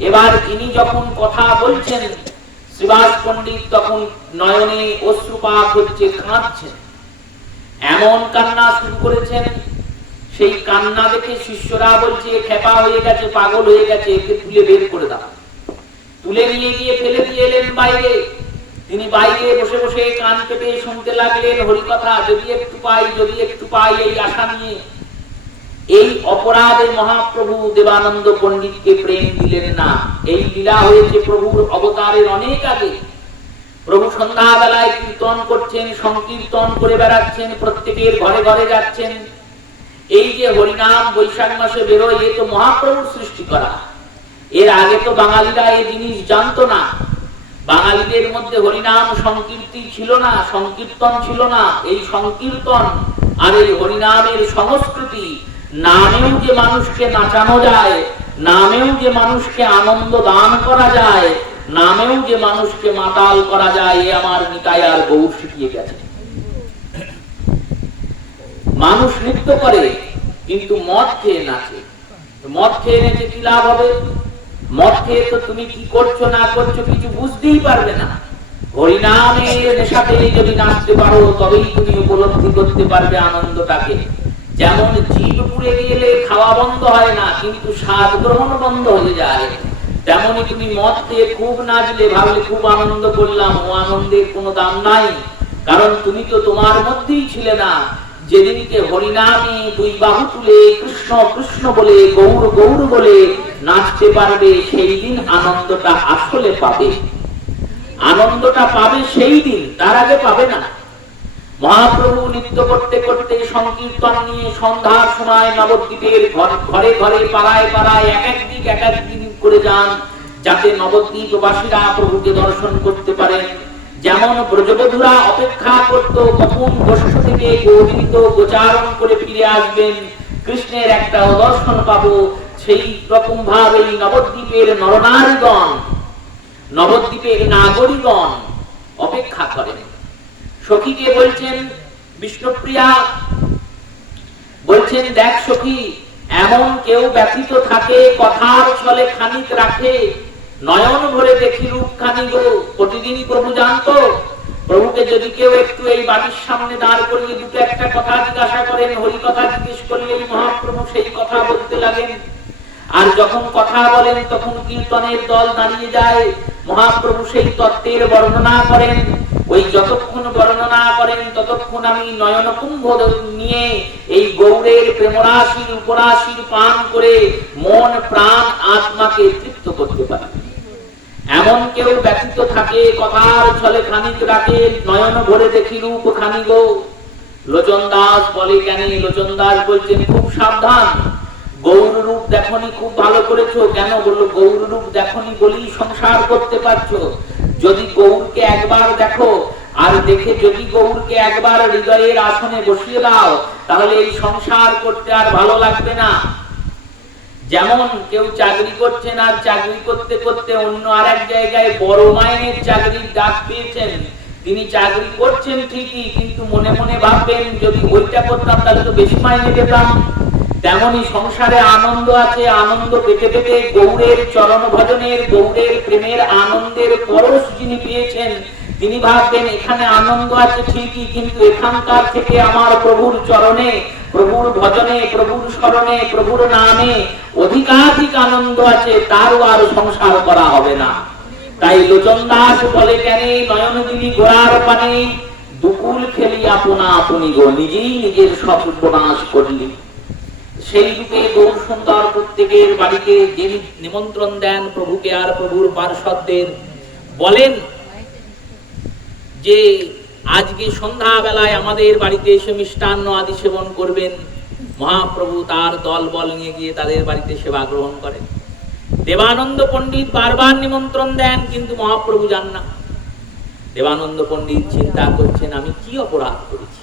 এবার ইনি যখন কথা বলছেন, শ্রীবাস পণ্ডিত তখন নয়নে অশ্রুপাত হচ্ছে, কাঁদছেন। এমন কান্না শুরু করেছেন, সেই কান্না দেখে শিষ্যরা বলছে খেপা হয়ে গেছে, পাগল হয়ে গেছে, একে তুলে বের করে দাও। তুলে নিয়ে গিয়ে ফেলে দিয়ে এলেন বাইরে। তিনি বাইরে বসে বসে কান পেতে শুনতে লাগলেন হরিকথা, যদি একটু পাই, যদি একটু পাই, এই আশা নিয়ে। এই অপরাধে মহাপ্রভু দেবানন্দ পণ্ডিতকে প্রেম দিলেন না। এই লীলা হয়েছে প্রভুর অবতারের অনেক আগে। প্রভু সন্ধ্যাবেলায় কীর্তন করছেন, সংকীর্তন করে বেড়াচ্ছেন, প্রত্যেকের ঘরে ঘরে যাচ্ছেন। এই যে হরিনাম বৈশাখ মাসে বেরোয়, এ তো মহাপ্রভুর সৃষ্টি করা। এর আগে তো বাঙালিরা এই জিনিস জানতো না। বাঙালিদের মধ্যে হরিনাম সংকীর্তি ছিল না, সংকীর্তন ছিল না। এই সংকীর্তন আর এই হরিনামের সংস্কৃতি, নামেও যে মানুষকে নাচানো যায়, নামেও যে মানুষকে আনন্দ দান করা যায়, নামেও যে মানুষকে মাতাল করা যায়, এ আমার নিতাই আর গৌর শিখিয়ে গেছে। মানুষ নৃত্য করে কিন্তু মদ খেয়ে নাচে। মদ খেয়ে নেচে কি লাভ হবে? মদ খেয়ে তো তুমি কি করছো না করছো কিছু বুঝতেই পারবে না। হরিনামের নেশাতে যদি নাচতে পারো তবেই তুমি উপলব্ধি করতে পারবে আনন্দটাকে। যেমন জীব পুড়ে গেলে খাওয়া বন্ধ হয় না, কিন্তু স্বাদ গ্রহণ বন্ধ হয়ে যায়, তেমনি তুমি মদ খেয়ে খুব নাচলে, ভাবলে খুব আনন্দ করলাম, ও আনন্দের কোনো দাম নাই, কারণ তুমি তো তোমার মধ্যেই ছিলে না। যেদিনকে হরিনামে দুই বাহু তুলে কৃষ্ণ কৃষ্ণ বলে, গৌর গৌর বলে নাচতে পারবে, সেই দিন আনন্দটা আসলে পাবে। আনন্দটা পাবে সেই দিন, তার আগে পাবে না। মহাপ্রভু নৃত্য করতে করতে সংকীর্তন নিয়ে সন্ধ্যার সময় নবদ্বীপের ঘরে ঘরে পাড়ায় পাড়ায় এক একদিন করে যান, যাতে নবদ্বীপবাসীরা প্রভুকে দর্শন করতে পারেন। যেমন ব্রজবধূরা অপেক্ষা করত কখন গোষ্ঠ থেকে গৌরীত গোচারণ করে ফিরে আসবেন, কৃষ্ণের একটা দর্শন পাবো, সেই রকম ভাবে নবদ্বীপের নরনারীগণ, নবদ্বীপের নাগরিকগণ অপেক্ষা করেন। সখীকে বলছেন, বিষ্ণুপ্রিয়া বলছেন, দেখ সখী, এমন কেউ ব্যথিত থাকে, কথার ছলে খানিক রাখে, নয়ন ভরে দেখি রূপ খানি গো। প্রতিদিনই প্রভু জানতো, প্রভুকে যদি কেউ একটু এই বাড়ির সামনে দাঁড় করিয়ে দুটো একটা কথা জিজ্ঞাসা করেন, হরি কথা জিজ্ঞেস করলেই মহাপ্রভু সেই কথা বলতে লাগেন। আর যখন কথা বলেন তখন কীর্তনের দল দাঁড়িয়ে যায়, মহাপ্রভু সেই তত্ত্বের বর্ণনা করেন। ওই যতক্ষণ বর্ণনা করেন ততক্ষণ আমি নয়ন কুম্ভ নিয়ে এই গৌরের প্রেমরাশির উপরাশির পান করে মন প্রাণ আত্মাকে তৃপ্ত করতে পারি। এমন কেউ ব্যথিত থাকে, কথার ছলে খানিক রাখে, নয়ন ভরে দেখি রূপ খানি গো। লোচন দাস বলে, কেন? লোচন দাস বলছেন, খুব সাবধান, গৌর রূপ দেখনি খুব ভালো করেছো, কেন? বললো গৌর রূপ দেখনি বলেই সংসার করতে পারছো। যদি গৌরকে একবার দেখো, আর দেখে যদি গৌরকে একবার হৃদয়ের আসনে বসিয়ে দাও, তাহলে এই সংসার করতে আর ভালো লাগবে না। যেমন কেউ চাকরি করছেন, আর চাকরি করতে করতে অন্য আর এক জায়গায় বড় মাইনের চাকরির ডাক পেয়েছেন, তিনি চাকরি করছেন ঠিকই, কিন্তু মনে মনে ভাববেন যদি ওইটা করতাম তাহলে তো বেশি মাইনে পেতাম। তেমনি সংসারে আনন্দ আছে, আনন্দ পেতে পেতে গৌরের চরণ ভজনের, গৌরের প্রেমের আনন্দের পরশ যিনি পেয়েছেন, তিনি ভাববেন এখানে আনন্দ আছে ঠিকই, কিন্তু এখানকার থেকে আমার প্রভুর চরণে, প্রভুর ভজনে, প্রভুর স্মরণে, প্রভুর নামে অধিকাধিক আনন্দ আছে, তারও আর সংসার করা হবে না। তাই লোচন দাস বলে, কেন নয়ন দিদি গোড়ার পানে, দুকুল খেলি আপনা আপনি গো, নিজেই নিজের সর্বনাশ করলি। সেই রূপে গৌর সুন্দর প্রত্যেকের বাড়িতে যিনি নিমন্ত্রণ দেন প্রভুকে আর প্রভুর পার্ষদদের, বলেন যে আজকে সন্ধ্যা বেলায় আমাদের বাড়িতে এসে মিষ্টান্ন আদি সেবন করবেন। মহাপ্রভু তার দল বল নিয়ে গিয়ে তাদের বাড়িতে সেবা গ্রহণ করেন। দেবানন্দ পণ্ডিত বারবার নিমন্ত্রণ দেন, কিন্তু মহাপ্রভু যান না। দেবানন্দ পণ্ডিত চিন্তা করছেন আমি কি অপরাধ করেছি।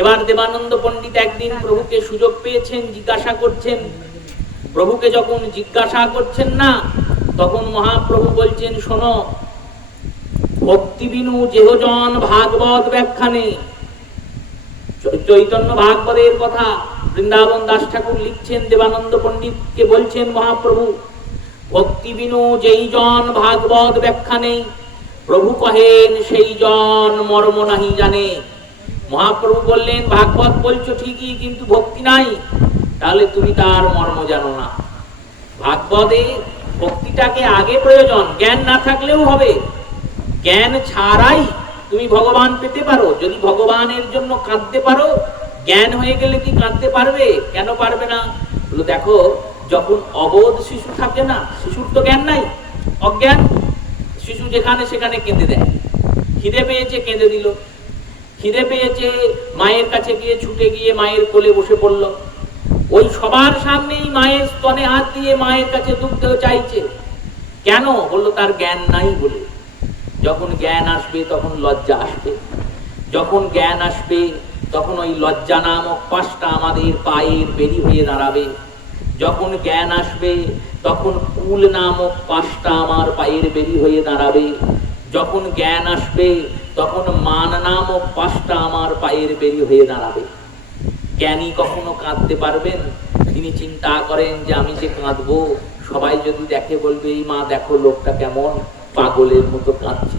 এবার দেবানন্দ পণ্ডিত একদিন প্রভুকে সুযোগ পেয়েছেন, জিজ্ঞাসা করছেন। প্রভুকে যখন জিজ্ঞাসা করছেন না, তখন মহাপ্রভু বলছেন, শোনো, ভক্তি বিনু যেহজন ভাগবত ব্যাখ্যানে, চৈতন্য ভাগবতের কথা বৃন্দাবন দাস ঠাকুর লিখছেন, দেবানন্দ পণ্ডিতকে বলছেন মহাপ্রভু, ভক্তি বিনু যেই জন ভাগবত ব্যাখ্যা নেই, প্রভু কহেন সেই জন মর্ম নাহি জানে। মহাপ্রভু বললেন, ভাগবত বলছো ঠিকই, কিন্তু ভক্তি নাই, তাহলে তুমি তার মর্ম জানো না। ভাগবতে ভক্তিটাকে আগে প্রয়োজন, জ্ঞান না থাকলেও হবে। জ্ঞান ছাড়াই তুমি ভগবান পেতে পারো। যদি ভগবানের জন্য কাঁদতে পারো, জ্ঞান হয়ে গেলে কি কাঁদতে পারবে? কেন পারবে না? দেখো, যখন অবোধ শিশু থাকে না, শিশুর তো জ্ঞান নাই, অজ্ঞান শিশু, যেখানে সেখানে কেঁদে দেয়। খিদে পেয়েছে, কেঁদে দিল। খিদে পেয়েছে, মায়ের কাছে গিয়ে ছুটে গিয়ে মায়ের কোলে বসে পড়ল। ওই সবার সামনেই মায়ের স্তনে হাত দিয়ে মায়ের কাছে দুগ্ধ চাইছে। কেন? বললো তার জ্ঞান নাই বলে। যখন জ্ঞান আসবে তখন লজ্জা আসবে। যখন জ্ঞান আসবে তখন ওই লজ্জা নামক পাশটা আমাদের পায়ের বেরি হয়ে দাঁড়াবে। যখন জ্ঞান আসবে তখন কুল নামক পাশটা আমার পায়ের বেরি হয়ে দাঁড়াবে। যখন জ্ঞান আসবে তখন মান নামক পাশটা আমার পায়ের বেরি হয়ে দাঁড়াবে। জ্ঞানী কখনো কাঁদতে পারবেন? তিনি চিন্তা করেন যে আমি যে কাঁদবো, সবাই যদি দেখে বলবে এই মা দেখো লোকটা কেমন পাগলের মতো কাঁদছে।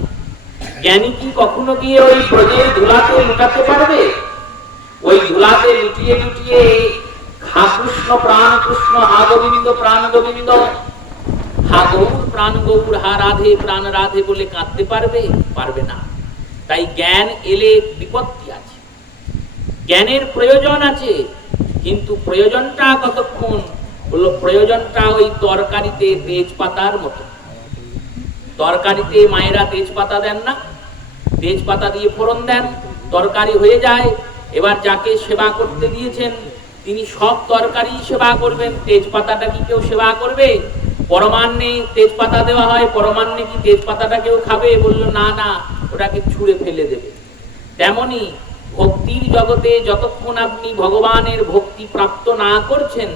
জ্ঞানী কি কখনো গিয়ে ওই ব্রজের ধুলাতে লুটাতে পারবে? ওই ধুলাতে লুটিয়ে লুটিয়ে হা কৃষ্ণ প্রাণ কৃষ্ণ, হা গোবিন্দ প্রাণ গোবিন্দ, হা গৌর প্রাণ গৌর, হা রাধে প্রাণ রাধে বলে কাঁদতে পারবে? পারবে না। তাই জ্ঞান এলে বিপত্তি আছে, জ্ঞানের প্রয়োজন আছে, কিন্তু প্রয়োজনটা কতক্ষণ? বললো প্রয়োজনটা ওই তরকারিতে তেজপাতার মতো। তরকারিতে মায়েরা তেজপাতা দেন না, তেজপাতা দিয়ে ফোড়ন দেন, তরকারি হয়ে যায়। এবার যাকে সেবা করতে দিয়েছেন তিনি সব তরকারি সেবা করবেন, তেজপাতাটা কি কেউ সেবা করবে? পরমান্নে তেজপাতা দেওয়া হয়, পরমান্নে কি তেজপাতাটা কেউ খাবে? বলল না না, ওটাকে ছুঁড়ে ফেলে দেবে। তেমনি ভক্তির জগতে যতক্ষণ আপনি ভগবানের ভক্তি প্রাপ্ত না করছেন,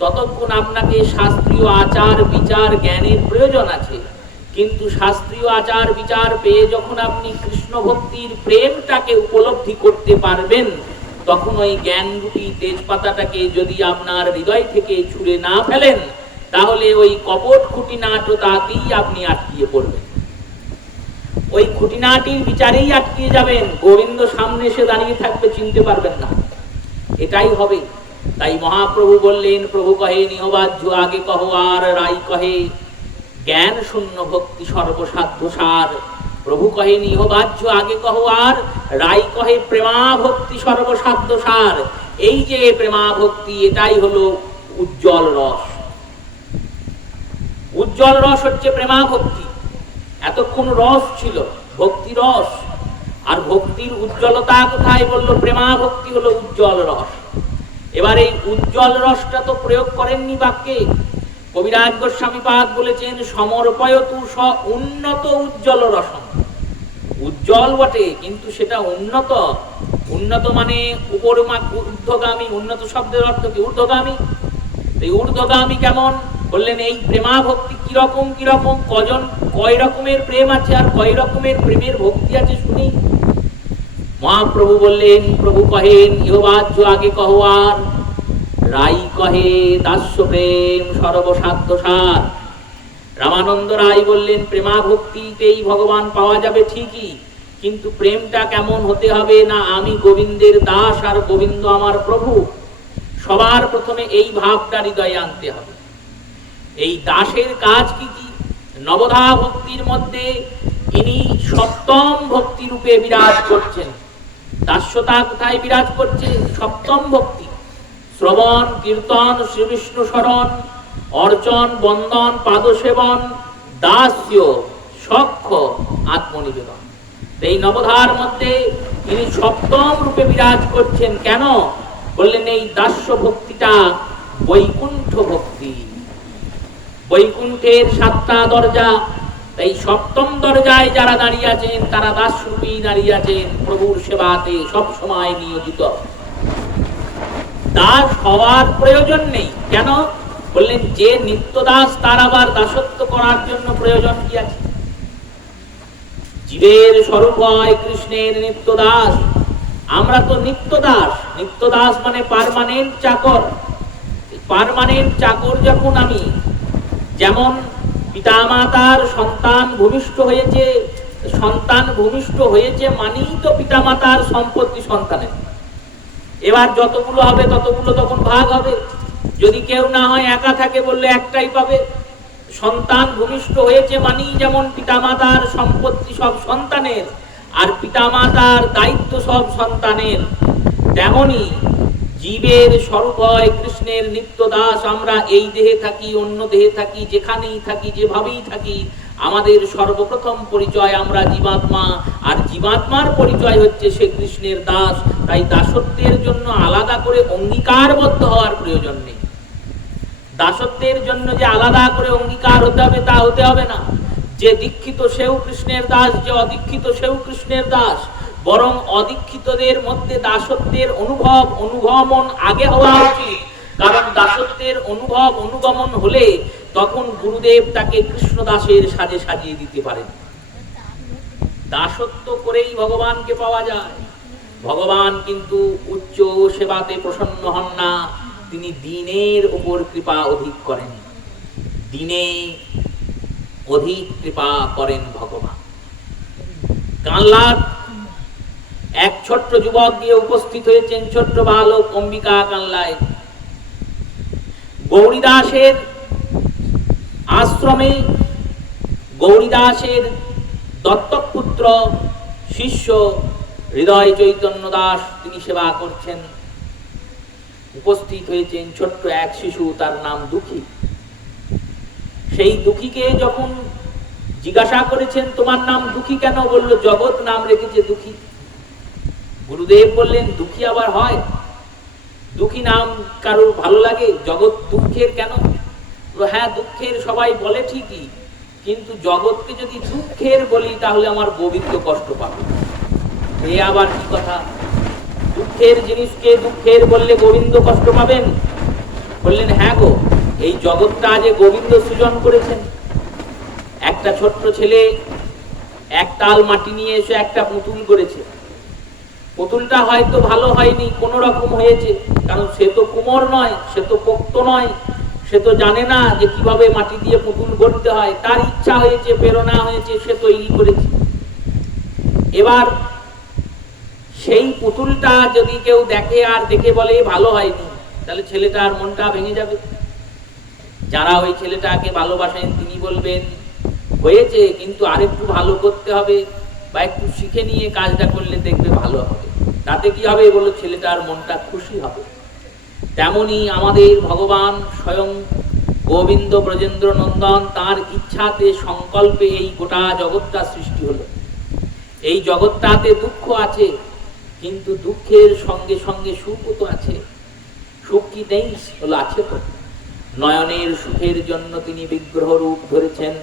ততক্ষণ আপনাকে শাস্ত্রীয় আচার বিচার জ্ঞানের প্রয়োজন আছে। কিন্তু শাস্ত্রীয় আচার বিচার পেয়ে যখন আপনি কৃষ্ণ ভক্তির প্রেমটাকে উপলব্ধি করতে পারবেন, তখন ওই জ্ঞান রূপী তেজপাতাটাকে যদি আপনার হৃদয় থেকে ছুঁড়ে না ফেলেন, তাহলে ওই কপট খুঁটিনাটতাতেই আপনি আটকিয়ে পড়বেন। ওই খুঁটিনাটির বিচারেই আটকিয়ে যাবেন। গোবিন্দ সামনে এসে দাঁড়িয়ে থাকবে, চিনতে পারবেন না। এটাই হবে। তাই মহাপ্রভু বললেন, প্রভু কহে নিহবাহ্য আগে কহ আর রাই কহে, জ্ঞান শূন্য ভক্তি সর্বসাধ্য সার। প্রভু কহে নিহবাহ্য আগে কহ আর রাই কহে প্রেমা ভক্তি সর্বসাধ্য সার। এই যে প্রেমা ভক্তি, এটাই হলো উজ্জ্বল রস। উজ্জ্বল রস হচ্ছে প্রেমা ভক্তি। এতক্ষণ রস ছিল, ভক্তি রস। আর ভক্তির উজ্জ্বলতা কোথায়? বললো প্রেমা ভক্তি হলো উজ্জ্বল রস। এবার এই উজ্জ্বল রসটা তো প্রয়োগ করেননি বাক্যে। কবিরাজ গোস্বামীপাদ বলেছেন সমর্পয়তু স উন্নত উজ্জ্বল রসম। উজ্জ্বল বটে, কিন্তু সেটা উন্নত। উন্নত মানে ঊর্ধ্বগামী। উন্নত শব্দের অর্থ কি? ঊর্ধ্বগামী। এই ঊর্ধ্বগামী কেমন? বললেন এই প্রেমা ভক্তি কিরকম কিরকম, কয় রকমের প্রেম আছে আর কয় রকমের প্রেমের ভক্তি আছে শুনি। মহাপ্রভু বললেন, প্রভু কহেন ইহবাজ্য আগে কহওয়ার, রাই কহে দাস্য প্রেম সর্বসাধ্য সার। রামানন্দ রায় বললেন প্রেমা ভক্তিতেই ভগবান পাওয়া যাবে ঠিকই, কিন্তু প্রেমটা কেমন হতে হবে না আমি গোবিন্দের দাস আর গোবিন্দ আমার প্রভু। সবার প্রথমে এই ভাবটা হৃদয়ে আনতে হবে। এই দাসের কাজ কি কি? নবধা ভক্তির মধ্যে ইনি সপ্তম ভক্তি রূপে বিরাজ করছেন। দাস্যতা কোথায় বিরাজ করছে? সপ্তম ভক্তি। শ্রবণ কীর্তন শ্রীবিষ্ণু স্মরণ অর্চন বন্দন পাদসেবন দাস্য সখ্য আত্মনিবেদন। এই নবধার মধ্যে ইনি সপ্তম রূপে বিরাজ করছেন। কেন? বললেন এই দাস্য ভক্তিটা বৈকুণ্ঠ ভক্তি। বৈকুণ্ঠের 7টা দরজা, এই সপ্তম দরজায় যারা দাঁড়িয়ে আছেন তারা দাসরূপী দাঁড়িয়ে আছেন, প্রভুর সেবাতে সব সময় নিয়োজিত। দাস হওয়ার প্রয়োজন নেই। কেন? বললেন যে নিত্য দাস তার আবার দাসত্ব করার জন্য প্রয়োজন কি আছে? জীবের স্বরূপ হয় কৃষ্ণের নিত্য দাস। আমরা তো নিত্য দাস। নিত্য দাস মানে পার্মানেন্ট চাকর। পার্মানেন্ট চাকর যখন আমি, যেমন পিতামাতার সন্তান ভূমিষ্ঠ হয়েছে, সন্তান ভূমিষ্ঠ হয়েছে মানেই তো পিতামাতার সম্পত্তি সন্তানের। এবার যতগুলো হবে ততগুলো তখন ভাগ হবে। যদি কেউ না হয় একা থাকে বললে একটাই পাবে। সন্তান ভূমিষ্ঠ হয়েছে মানেই যেমন পিতামাতার সম্পত্তি সব সন্তানের আর পিতামাতার দায়িত্ব সব সন্তানের, তেমনি জীবের স্বরূপ হয় কৃষ্ণের নিত্য দাস। আমরা এই দেহে থাকি, অন্য দেহে থাকি, যেখানেই থাকি, যেভাবেই থাকি, আমাদের সর্বপ্রথম পরিচয় আমরা জীবাত্মা, আর জীবাত্মার পরিচয় হচ্ছে সে কৃষ্ণের দাস। তাই দাসত্বের জন্য আলাদা করে অঙ্গীকারবদ্ধ হওয়ার প্রয়োজন নেই। দাসত্বের জন্য যে আলাদা করে অঙ্গীকার হতে হবে তা হতে হবে না। যে দীক্ষিত সেও কৃষ্ণের দাস, যে অদীক্ষিত সেও কৃষ্ণের দাস। বরং অদীক্ষিতদের মধ্যে দাসত্বের অনুগমন আগে হওয়া উচিত। কারণ দাসত্বের অনুগমন হলে তখন গুরুদেব তাকে কৃষ্ণ দাসের সাজে সাজিয়ে দিতে পারেন। দাসত্ব করেই ভগবানকে পাওয়া যায়। ভগবান কিন্তু উচ্চ সেবাতে প্রসন্ন হন না, তিনি দীনের উপর কৃপা অধিক করেন। দিনে অধিক কৃপা করেন ভগবান। কানলার এক ছোট্ট যুবক গিয়ে উপস্থিত হয়েছেন, ছোট্ট বালক অম্বিকা কানলায়। গৌরীদাসের আশ্রমে গৌরীদাসের দত্তক পুত্র শিষ্য হৃদয় চৈতন্য দাস তিনি সেবা করছেন। উপস্থিত হয়েছেন ছোট্ট এক শিশু, তার নাম দুঃখী। সেই দুঃখীকে যখন জিজ্ঞাসা করেছেন তোমার নাম দুঃখী কেন? বলল জগৎ নাম রেখেছে দুঃখী। গুরুদেব বললেন দুঃখী আবার হয়? দুঃখী নাম কারোর ভালো লাগে? জগৎ দুঃখের কেন? হ্যাঁ দুঃখের সবাই বলে ঠিকই, কিন্তু জগৎকে যদি দুঃখের বলি তাহলে আমার গোবিন্দ কষ্ট পাবে। এ আবার কি কথা? দুঃখের জিনিসকে দুঃখের বললে গোবিন্দ কষ্ট পাবেন? বললেন হ্যাঁ গো, এই জগৎটা যে গোবিন্দ সৃজন করেছেন। একটা ছোট্ট ছেলে এক তাল মাটি নিয়ে এসে একটা পুতুল করেছে। পুতুলটা হয়তো ভালো হয়নি, কোন রকম হয়েছে, কারণ সে তো কুমোর নয়, সে তো পোক্ত নয়, সে তো জানে না যে কিভাবে মাটি দিয়ে পুতুল গড়তে হয়। তার ইচ্ছা হয়েছে, প্রেরণা হয়েছে, সে তৈরি করেছে। এবার সেই পুতুলটা যদি কেউ দেখে আর দেখে বলে ভালো হয়নি, তাহলে ছেলেটার মনটা ভেঙে যাবে। যারা ওই ছেলেটাকে ভালোবাসেন তিনি বলবেন হয়েছে, কিন্তু আরেকটু ভালো করতে হবে, বা একটু শিখে নিয়ে কাজটা করলে দেখবে ভালো হবে। তাতে কি হবে? বলো ছেলেটার মনটা খুশি হবে। তেমনি আমাদের ভগবান স্বয়ং গোবিন্দ ব্রজেন্দ্র নন্দন তার ইচ্ছাতে সংকল্পে এই গোটা জগৎটা সৃষ্টি হলো। এই জগৎটাতে দুঃখ আছে, কিন্তু দুঃখের সঙ্গে সঙ্গে সুখও তো আছে। সুখ কি নেই? আছে তো। নয়নের সুখের জন্য তিনি বিগ্রহ রূপ ধরেছেন,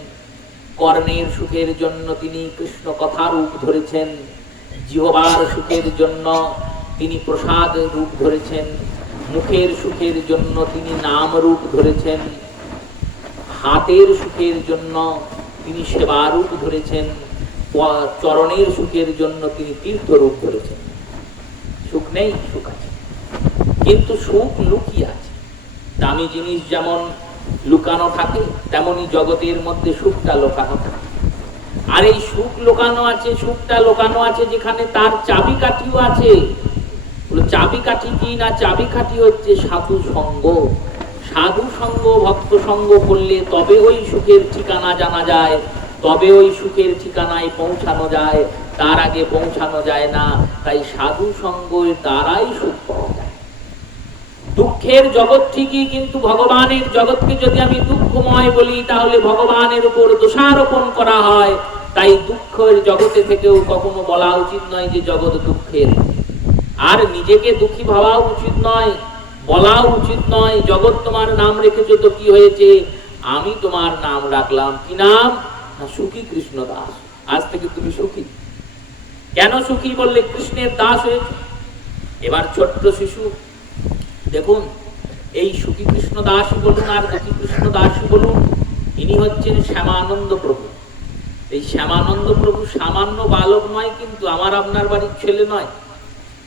কর্ণের সুখের জন্য তিনি কৃষ্ণ কথা রূপ ধরেছেন, জিহ্বার সুখের জন্য তিনি প্রসাদ রূপ ধরেছেন, মুখের সুখের জন্য তিনি নাম রূপ ধরেছেন, হাতের সুখের জন্য তিনি সেবা রূপ ধরেছেন, চরণের সুখের জন্য তিনি তীর্থ রূপ ধরেছেন। সুখ নেই? সুখ আছে, কিন্তু সুখ লুকিয়ে আছে। দামি জিনিস যেমন লুকানো থাকে, তেমনি জগতের মধ্যে সুখটা লুকানো থাকে। আর এই সুখ লুকানো আছে, সুখটা লুকানো আছে যেখানে, তার চাবিকাঠিও আছে। চাবিকাঠি কি না? চাবিকাঠি হচ্ছে সাধু সঙ্গ। সাধু সঙ্গ, ভক্ত সঙ্গ করলে তবে ওই সুখের ঠিকানা জানা যায়, তবে ওই সুখের ঠিকানায় পৌঁছানো যায়, তার আগে পৌঁছানো যায় না। তাই সাধু সঙ্গের দ্বারাই সুখ পাওয়া যায়। দুঃখের জগৎ ঠিকই, কিন্তু ভগবানের জগৎকে যদি আমি দুঃখময় বলি তাহলে ভগবানের উপর দোষারোপণ করা হয়। তাই দুঃখের জগতে থেকেও কখনো বলা উচিত নয় যে জগৎ দুঃখের, আর নিজেকে দুঃখী ভাবা উচিত নয়, বলা উচিত নয় জগৎ তোমার নাম রেখেছো তো কি হয়েছে, আমি তোমার নাম রাখলাম। কি নাম? সুখী কৃষ্ণ দাস। আজ থেকে তুমি সুখী। কেন সুখী? বললে কৃষ্ণের দাস হয়েছে। এবার ছোট্ট শিশু, দেখুন, এই সুখী কৃষ্ণ দাসই বলুন আর দুঃখী কৃষ্ণ দাসই বলুন, ইনি হচ্ছেন শ্যামানন্দ প্রভু। এই শ্যামানন্দ প্রভু সামান্য বালক নয়, কিন্তু আমার আপনার বাড়ির ছেলে নয়।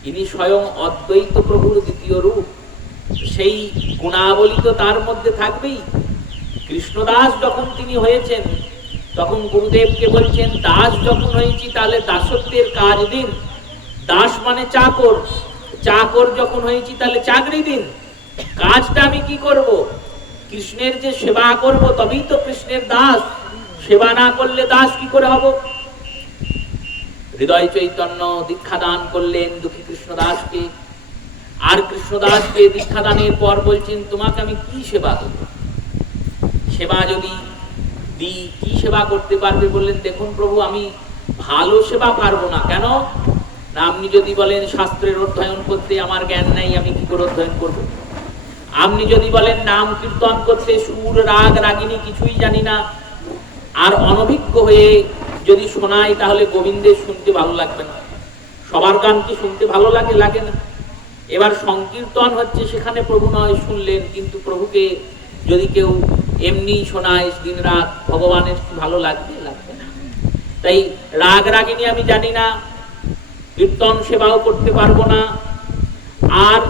ইনি স্বয়ং অদ্বৈত প্রভুর দ্বিতীয় রূপ। সেই গুণাবলী তো তার মধ্যে থাকবেই। কৃষ্ণদাস যখন তিনি হয়েছেন, তখন গুরুদেবকে বলছেন, দাস যখন হয়েছি তাহলে দাসত্বের কাজ দিন। দাস মানে চাকর, চাকর যখন হয়েছি তাহলে চাকরি দিন। কাজটা আমি কি করব? কৃষ্ণের যে সেবা করব, তবেই তো কৃষ্ণের দাস। সেবা না করলে দাস কি করে হব? হৃদয় চৈতন্য দীক্ষা দান করলেন দুঃখী কৃষ্ণদাসকে, আর কৃষ্ণদাসকে দীক্ষা দানের পর বলছেন, তোমাকে আমি কি সেবা দেব? সেবা যদি দিই, কি সেবা করতে পারবে? বললেন, দেখুন প্রভু, আমি ভালো সেবা পারবো না। কেন না? আপনি যদি বলেন শাস্ত্রের অধ্যয়ন করতে আমার জ্ঞান নাই, আমি কি করে অধ্যয়ন করব? আপনি যদি বলেন নাম কীর্তন করতে সুর রাগ রাগিনী কিছুই জানি না, আর অনভিজ্ঞ হয়ে যদি শোনাই তাহলে গোবিন্দের শুনতে ভালো লাগবে না। সবার গান কি শুনতে ভালো লাগে? লাগে না। এবার সংকীর্তন হচ্ছে, সেখানে প্রভু নয় শুনলেন, কিন্তু প্রভুকে যদি কেউ এমনি শোনায় দিন রাত, ভগবানের কি ভালো লাগবে? লাগবে না। তাই রাগ রাগিনী আমি জানি না, কীর্তন সেবাও করতে পারবো না, আর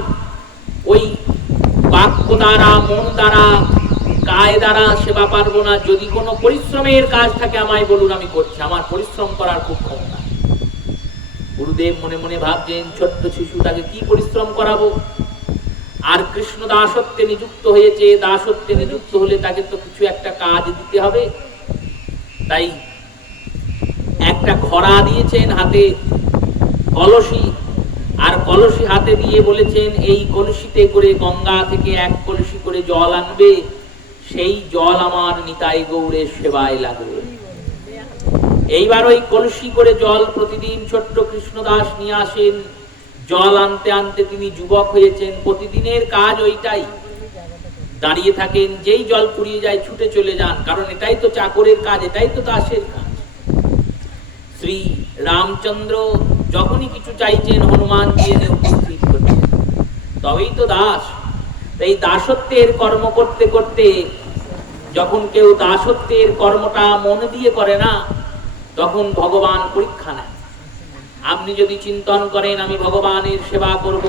ওই বাক্য দ্বারা, মন দ্বারা, কায় দ্বারা সেবা পারবো না। যদি কোনো পরিশ্রমের কাজ থাকে আমায় বলুন, আমি করছি। আমার পরিশ্রম করার খুব ক্ষমতা। গুরুদেব মনে মনে ভাবছেন, ছোট্ট শিশুটাকে কি পরিশ্রম করাবো? আর কৃষ্ণ দাসত্বে নিযুক্ত হয়েছে, দাসত্বে নিযুক্ত হলে তাকে তো কিছু একটা কাজ দিতে হবে। তাই একটা ঘড়া দিয়েছেন হাতে, কলসি, আর কলসি হাতে দিয়ে বলেছেন, এই কলসিতে করে গঙ্গা থেকে এক কলসি করে জল আনবে, সেই জল আমার নিতাই গৌরের সেবায় লাগবে। এইবার ওই কলসি করে জল প্রতিদিন ছোট্ট কৃষ্ণদাস নিয়ে আসেন। জল আনতে আনতে তিনি যুবক হয়েছেন। প্রতিদিনের কাজ ওইটাই, দাঁড়িয়ে থাকেন, যেই জল ফুরিয়ে যায় ছুটে চলে যান, কারণ এটাই তো চাকরের কাজ, এটাই তো দাসের কাজ। শ্রী রামচন্দ্র যখনই কিছু চাইছেন, হনুমান দিয়ে উপস্থিত করছেন, তবেই তো দাস। এই দাসত্বের কর্ম করতে করতে যখন কেউ দাসত্বের কর্মটা মন দিয়ে করে না, তখন ভগবান পরীক্ষা নেন। আপনি যদি চিন্তন করেন আমি ভগবানের সেবা করব,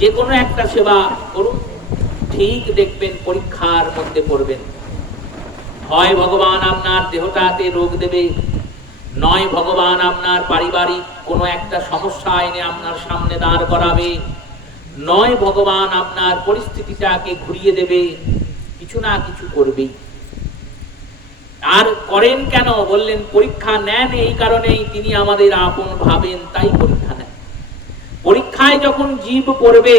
যে কোনো একটা সেবা করুন, ঠিক দেখবেন পরীক্ষার মধ্যে পড়বেন। হয় ভগবান আপনার দেহটাতে রোগ দেবে, নয় ভগবান আপনার পারিবারিক কোনো একটা সমস্যা এনে আপনার সামনে দাঁড় করাবে, নয় ভগবান আপনার পরিস্থিতিটাকে ঘুরিয়ে দেবে। কিছু না কিছু করবেই। আর করেন কেন? বললেন পরীক্ষা নেন এই কারণেই, তিনি আমাদের আপন ভাবেন, তাই পরীক্ষা নেন। পরীক্ষায় যখন জীব পড়বে,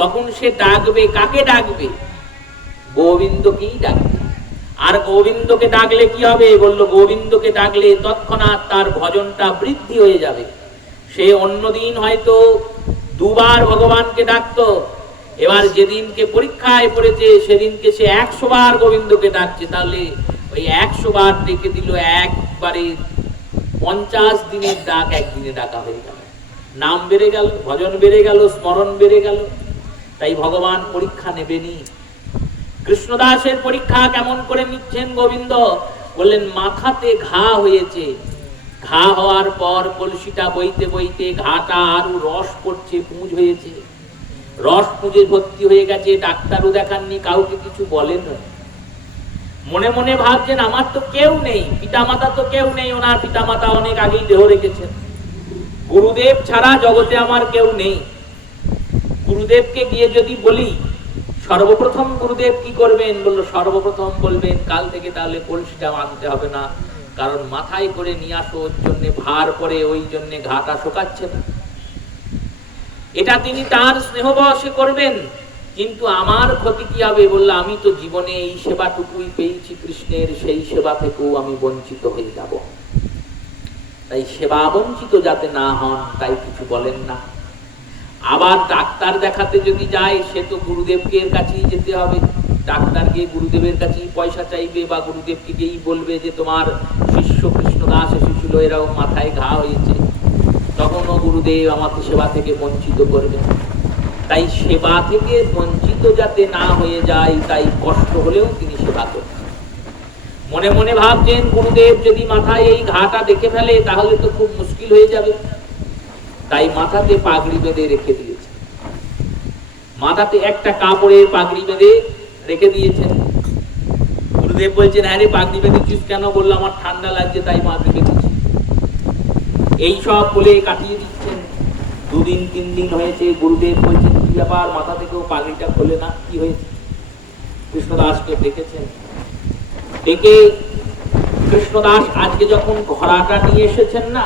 তখন সে ডাকবে। কাকে ডাকবে? গোবিন্দকেই ডাকবে। আর গোবিন্দকে ডাকলে কি হবে? বলল, গোবিন্দকে ডাকলে তৎক্ষণাৎ তার ভজনটা বৃদ্ধি হয়ে যাবে। সে অন্যদিন হয়তো দুবার ভগবানকে ডাকতো, এবার যেদিনকে পরীক্ষায় পড়েছে সেদিনকে সে 100 বার গোবিন্দকে ডাকছে, তাহলে ওই 100 বার ডেকে দিল, একবারে 50 দিনের ডাক একদিনে ডাকা হয়ে গেল। নাম বেড়ে গেল, ভজন বেড়ে গেল, স্মরণ বেড়ে গেল। তাই ভগবান পরীক্ষা নেবেনি। কৃষ্ণদাসের পরীক্ষা কেমন করে নিচ্ছেন গোবিন্দ? বললেন মাথাতে ঘা হয়েছে, ঘা হওয়ার পর কলসিটা বইতে বইতে ঘাটা আরো রস পড়ছে, পুঁজ হয়েছে, রস পুঁজে ভর্তি হয়ে গেছে। ডাক্তারও দেখাননি, কাউকে কিছু বলেন। মনে মনে ভাবছেন আমার তো কেউ নেই, পিতামাতা তো কেউ নেই, ওনার পিতামাতা অনেক আগেই দেহ রেখেছেন, গুরুদেব ছাড়া জগতে আমার কেউ নেই। গুরুদেবকে গিয়ে যদি বলি, সর্বপ্রথম গুরুদেব কি করবেন? বললো সর্বপ্রথম বলবেন কাল থেকে তাহলে কলসিটা আনতে হবে না, কারণ মাথায় করে নিয়ে আসো, ওর জন্য ভার করে, ওই জন্য ঘাটা শোকাচ্ছে না। এটা তিনি তার স্নেহবশে করবেন, কিন্তু আমার ক্ষতি কি হবে? বললো আমি তো জীবনে এই সেবাটুকুই পেয়েছি কৃষ্ণের, সেই সেবা থেকেও আমি বঞ্চিত হয়ে যাব। তাই সেবা বঞ্চিত যাতে না হন তাই কিছু বলেন না। আবার ডাক্তার দেখাতে যদি যায়, সে তো গুরুদেবের কাছেই যেতে হবে। ডাক্তার গিয়ে গুরুদেবের কাছেই পয়সা চাইবে, বা গুরুদেবকে গিয়েই বলবে যে তোমার শিষ্য কৃষ্ণদাস এসেছিল, এরকম মাথায় ঘা হয়েছে, তখনও গুরুদেব আমাকে সেবা থেকে বঞ্চিত করবে। তাই সেবা থেকে বঞ্চিত যাতে না হয়ে যায়, তাই কষ্ট হলেও তিনি সেবা করছেন। মনে মনে ভাবছেন গুরুদেব যদি মাথায় এই ঘাটা দেখে ফেলে তাহলে তো খুব মুশকিল হয়ে যাবে। তাই মাথাতে পাগড়ি বেঁধে রেখে দিয়েছে, মাথাতে একটা কাপড়ের পাগড়ি বেঁধে রেখে দিয়েছেন। গুরুদেব বলছেন হ্যাঁ রে, পাগড়ি বেঁধেছিস কেন? বললো আমার ঠান্ডা লাগছে তাই মাথায় বেঁধেছি। এই সব বলে কাটিয়ে দিচ্ছেন। 2 দিন 3 দিন হয়েছে। গুরুদেব বলছেন কি ব্যাপার, মাথা থেকেও পাগড়িটা খোলে না, কি হয়েছে? কৃষ্ণদাসকে ডেকেছেন, ডেকে কৃষ্ণদাস আজকে যখন ঘোড়াটা নিয়ে এসেছেন না,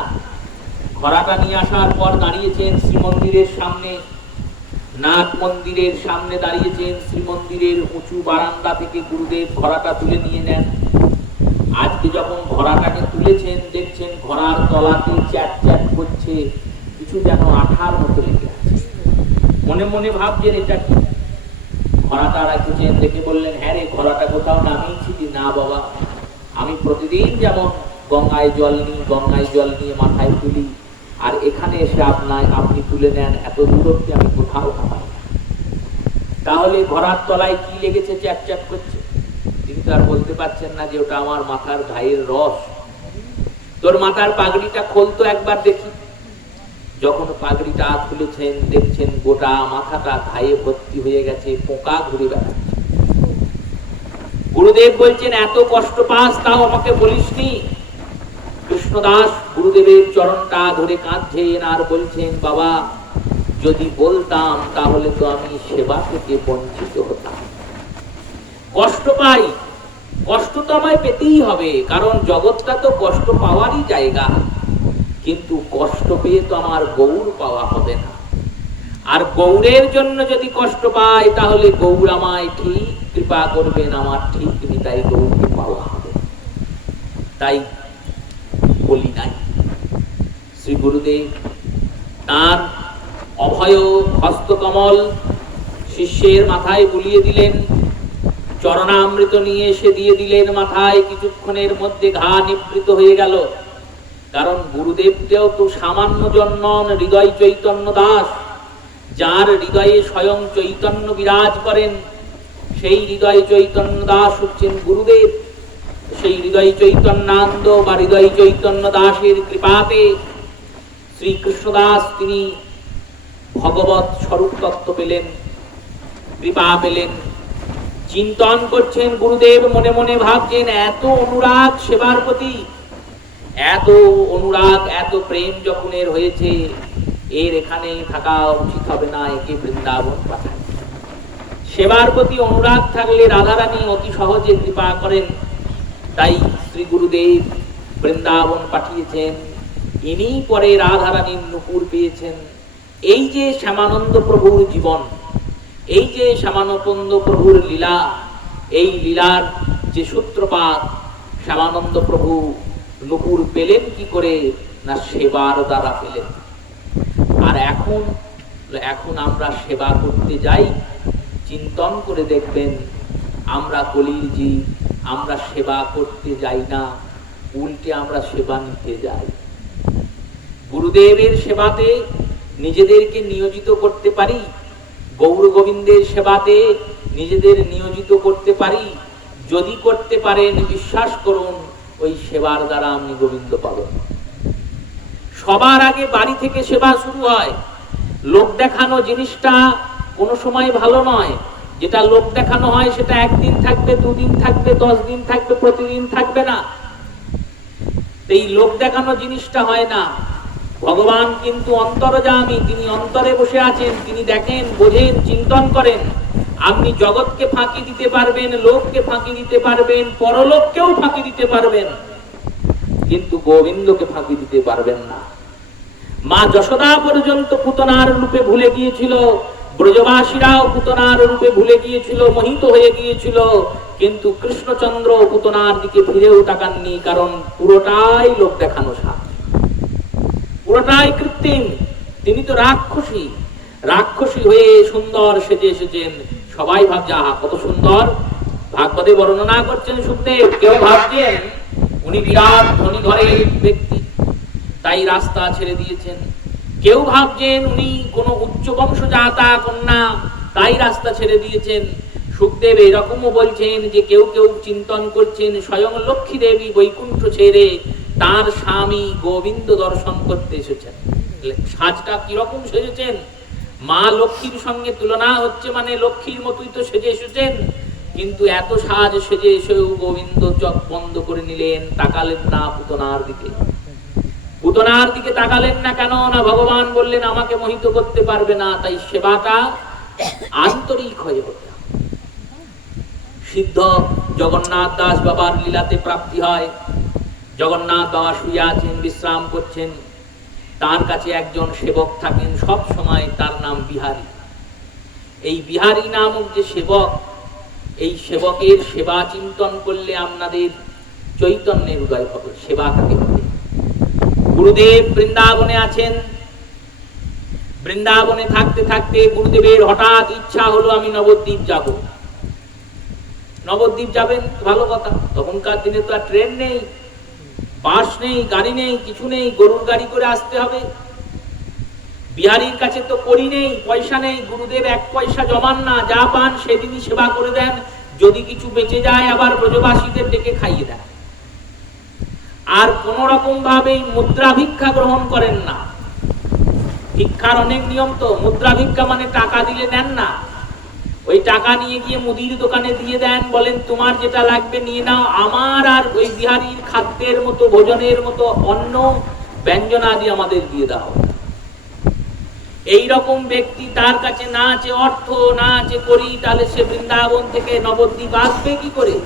ঘোড়াটা নিয়ে আসার পর দাঁড়িয়েছেন শ্রীমন্দিরের সামনে, নাট মন্দিরের সামনে দাঁড়িয়েছেন। শ্রীমন্দিরের উঁচু বারান্দা থেকে গুরুদেব ঘোড়াটা তুলে নিয়ে নেন। আজকে যখন ঘোড়াটাকে তুলেছেন, দেখছেন ঘোড়ার তলাতে চ্যাট চ্যাট করছে, কিছু যেন আঠার মতো লেগে আছে। মনে মনে ভাবছেন এটা কি? ঘোড়াটা রাখছেন, দেখে বললেন হ্যাঁ রে, ঘোড়াটা কোথাও নামিয়েছি? না বাবা, আমি প্রতিদিন যেমন গঙ্গায় জল নিয়ে মাথায় তুলি, আর এখানে এসে আপনি তুলে নেন, এত দূরত্বে আমি কোথাও নামাই। তাহলে ঘোড়ার তলায় কি লেগেছে চ্যাট চ্যাট করছে? তিনি তো আর বলতে পারছেন না যে ওটা আমার মাথার ঘায়ের রস। তোর মাথার পাগড়িটা খোলতো একবার দেখি। যখন পাগড়িটা খুলেছেন, দেখছেন গোটা মাথাটা ঘায়ে ভর্তি হয়ে গেছে, পোকা ঘুরে বেড়াচ্ছে। গুরুদেব বলছেন এত কষ্ট পাস তাও আমাকে বলিসনি? কৃষ্ণদাস গুরুদেবের চরণটা ধরে কাঁদছেন আর বলছেন বাবা, যদি বলতাম তাহলে তো আমি সেবা থেকে বঞ্চিত হতাম। কষ্ট পাই, কষ্ট তো আমায় পেতেই হবে, কারণ জগৎটা তো কষ্ট পাওয়ারই জায়গা। কিন্তু কষ্ট পেয়ে তো আমার গৌর পাওয়া হবে না। আর গৌরের জন্য যদি কষ্ট পাই তাহলে গৌর আমায় ঠিক কৃপা করবেন, আমার ঠিক নিতাই গৌরকে পাওয়া হবে। তাই বলি নাই। শ্রী গুরুদেব তার অভয় হস্তকমল শিষ্যের মাথায় বুলিয়ে দিলেন, চরণামৃত নিয়ে এসে দিয়ে দিলেন মাথায়। কিছুক্ষণের মধ্যে ঘা নিবৃত হয়ে গেল। কারণ গুরুদেবকেও তো সামান্য জন্ম, হৃদয় চৈতন্য দাস, যার হৃদয়ে স্বয়ং চৈতন্য বিরাজ করেন, সেই হৃদয় চৈতন্য দাস হচ্ছেন গুরুদেব। সেই হৃদয় চৈতন্যানন্দ বা হৃদয় চৈতন্য দাসের কৃপাতে শ্রীকৃষ্ণ দাস তিনি ভগবত স্বরূপ তত্ত্ব পেলেন, কৃপা পেলেন। চিন্তন করছেন গুরুদেব, মনে মনে ভাবছেন এত অনুরাগ সেবার প্রতি, এত অনুরাগ এত প্রেম যখন এর হয়েছে, এর এখানে থাকা উচিত হবে না, একে বৃন্দাবন পাঠান। সেবার প্রতি অনুরাগ থাকলে রাধারানী অতি সহজে কৃপা করেন। তাই শ্রী গুরুদেব বৃন্দাবন পাঠিয়েছেন। ইনি পরে রাধারানীর নুপুর পেয়েছেন। এই যে শ্যামানন্দ প্রভুর জীবন, এই যে শ্যামানন্দ প্রভুর লীলা, এই লীলার যে সূত্রপাত, শ্যামানন্দ প্রভু নুপুর পেলেন কি করে? না সেবার দ্বারা পেলেন। আর এখন আমরা সেবা করতে যাই, চিন্তন করে দেখবেন আমরা কলির জীব, আমরা সেবা করতে যাই না, উল্টে আমরা সেবা নিতে যাই। গুরুদেবের সেবাতে নিজেদেরকে নিয়োজিত করতে পারি, গৌর গোবিন্দের সেবাতে নিজেদের নিয়োজিত করতে পারি। যদি করতে পারেন, বিশ্বাস করুন ওই সেবার দ্বারা আপনি গোবিন্দ পাবেন। সবার আগে বাড়ি থেকে সেবা শুরু হয়। লোক দেখানো জিনিসটা কোনো সময় ভালো নয়। যেটা লোক দেখানো হয় সেটা একদিন থাকবে, দুদিন থাকবে, 10 দিন থাকবে, প্রতিদিন থাকবে না। এই লোক দেখানো জিনিসটা হয় না। ভগবান কিন্তু অন্তর্যামী, তিনি অন্তরে বসে আছেন, তিনি দেখেন, বোঝেন, চিন্তন করেন। আপনি জগৎকে ফাঁকি দিতে পারবেন, লোককে ফাঁকি দিতে পারবেন, পরলোককেও ফাঁকি দিতে পারবেন, কিন্তু গোবিন্দকে ফাঁকি দিতে পারবেন না। মা যশোদা পর্যন্ত পুতনার রূপে ভুলে গিয়েছিল, ব্রজবাসীরাও পুতনার রূপে ভুলে গিয়েছিল, মোহিত হয়ে গিয়েছিল, কিন্তু কৃষ্ণচন্দ্র পুতনার দিকে ফিরেও তাকাননি, কারণ পুরোটাই লোক দেখানো সাজ, পুরোটাই কৃত্রিম। তিনি তো রাক্ষসী, রাক্ষসী হয়ে সুন্দর সেজে এসেছেন। সবাই ভাবছে আহা কত সুন্দর। ভাগবতে বর্ণনা করছেন সুখদেব, কেউ ভাবছেন উনি বিরাট ধনী ঘরের ব্যক্তি, তাই রাস্তা ছেড়ে দিয়েছেন। কেউ ভাবছেন উনি কোন উচ্চ বংশজাতা কন্যা, তাই রাস্তা ছেড়ে দিয়েছেন। সুখদেব এরকমও বলছেন যে কেউ কেউ চিন্তন করছেন স্বয়ং লক্ষ্মী দেবী বৈকুণ্ঠ ছেড়ে তার স্বামী গোবিন্দ দর্শন করতে এসেছেন। সাজটা কিরকম সেজেছেন, মা লক্ষ্মীর সঙ্গে তুলনা হচ্ছে, মানে লক্ষ্মীর মতোই তো সেজে এসেছেন, কিন্তু এত সাজ সেজে এসেও গোবিন্দ চোখ বন্ধ করে নিলেন, তাকালেন না পুতনার দিকে। পুতনার দিকে তাকালেন না কেন না, ভগবান বললেন আমাকে মোহিত করতে পারবে না, তাই সেবাটা আন্তরিক হয়ে হতে। সিদ্ধ জগন্নাথ দাস বাবার লীলাতে প্রাপ্তি হয়। জগন্নাথ বাবা শুয়ে আছেন, বিশ্রাম করছেন, তার কাছে একজন সেবক থাকেন সব সময়, তার নাম বিহারী। এই বিহারী নামক যে সেবক, এই সেবকের সেবা চিন্তন করলে আপনাদের চৈতন্যের উদয় হবে, সেবা থাকে। গুরুদেব বৃন্দাবনে আছেন, বৃন্দাবনে থাকতে থাকতে গুরুদেবের হঠাৎ ইচ্ছা হলো আমি নবদ্বীপ যাব। নবদ্বীপ যাবেন, ভালো কথা। তখনকার দিনে তো আর ট্রেন নেই, বাস নেই, গাড়ি নেই, কিছু নেই, গরুর গাড়ি করে আসতে হবে। বিহারীর কাছে তো করি নেই, পয়সা নেই। গুরুদেব 1 পয়সা জমান না, যা পান সেদিনই সেবা করে দেন, যদি কিছু বেঁচে যায় আবার ব্রজবাসীদের ডেকে খাইয়ে দেন। আর কোন রকম ভাবে মুদ্রা ভিক্ষা গ্রহণ করেন না। ভিক্ষার অনেক নিয়ম তো। মুদ্রা ভিক্ষা মানে টাকা দিলে দেন না, ওই টাকা নিয়ে গিয়ে মুদির দোকানে দিয়ে দেন, বলেন তোমার যেটা লাগবে নিয়ে নাও, আমার আর ওই বিহারীর খাদ্যের মতো, ভোজনের মতো অন্ন ব্যঞ্জনাদি আমাদের দিয়ে দাও। এই রকম ব্যক্তি, তার কাছে না আছে অর্থ, না আছে করি, তাহলে সে বৃন্দাবন থেকে নবদ্বীপ আসবে কি করে?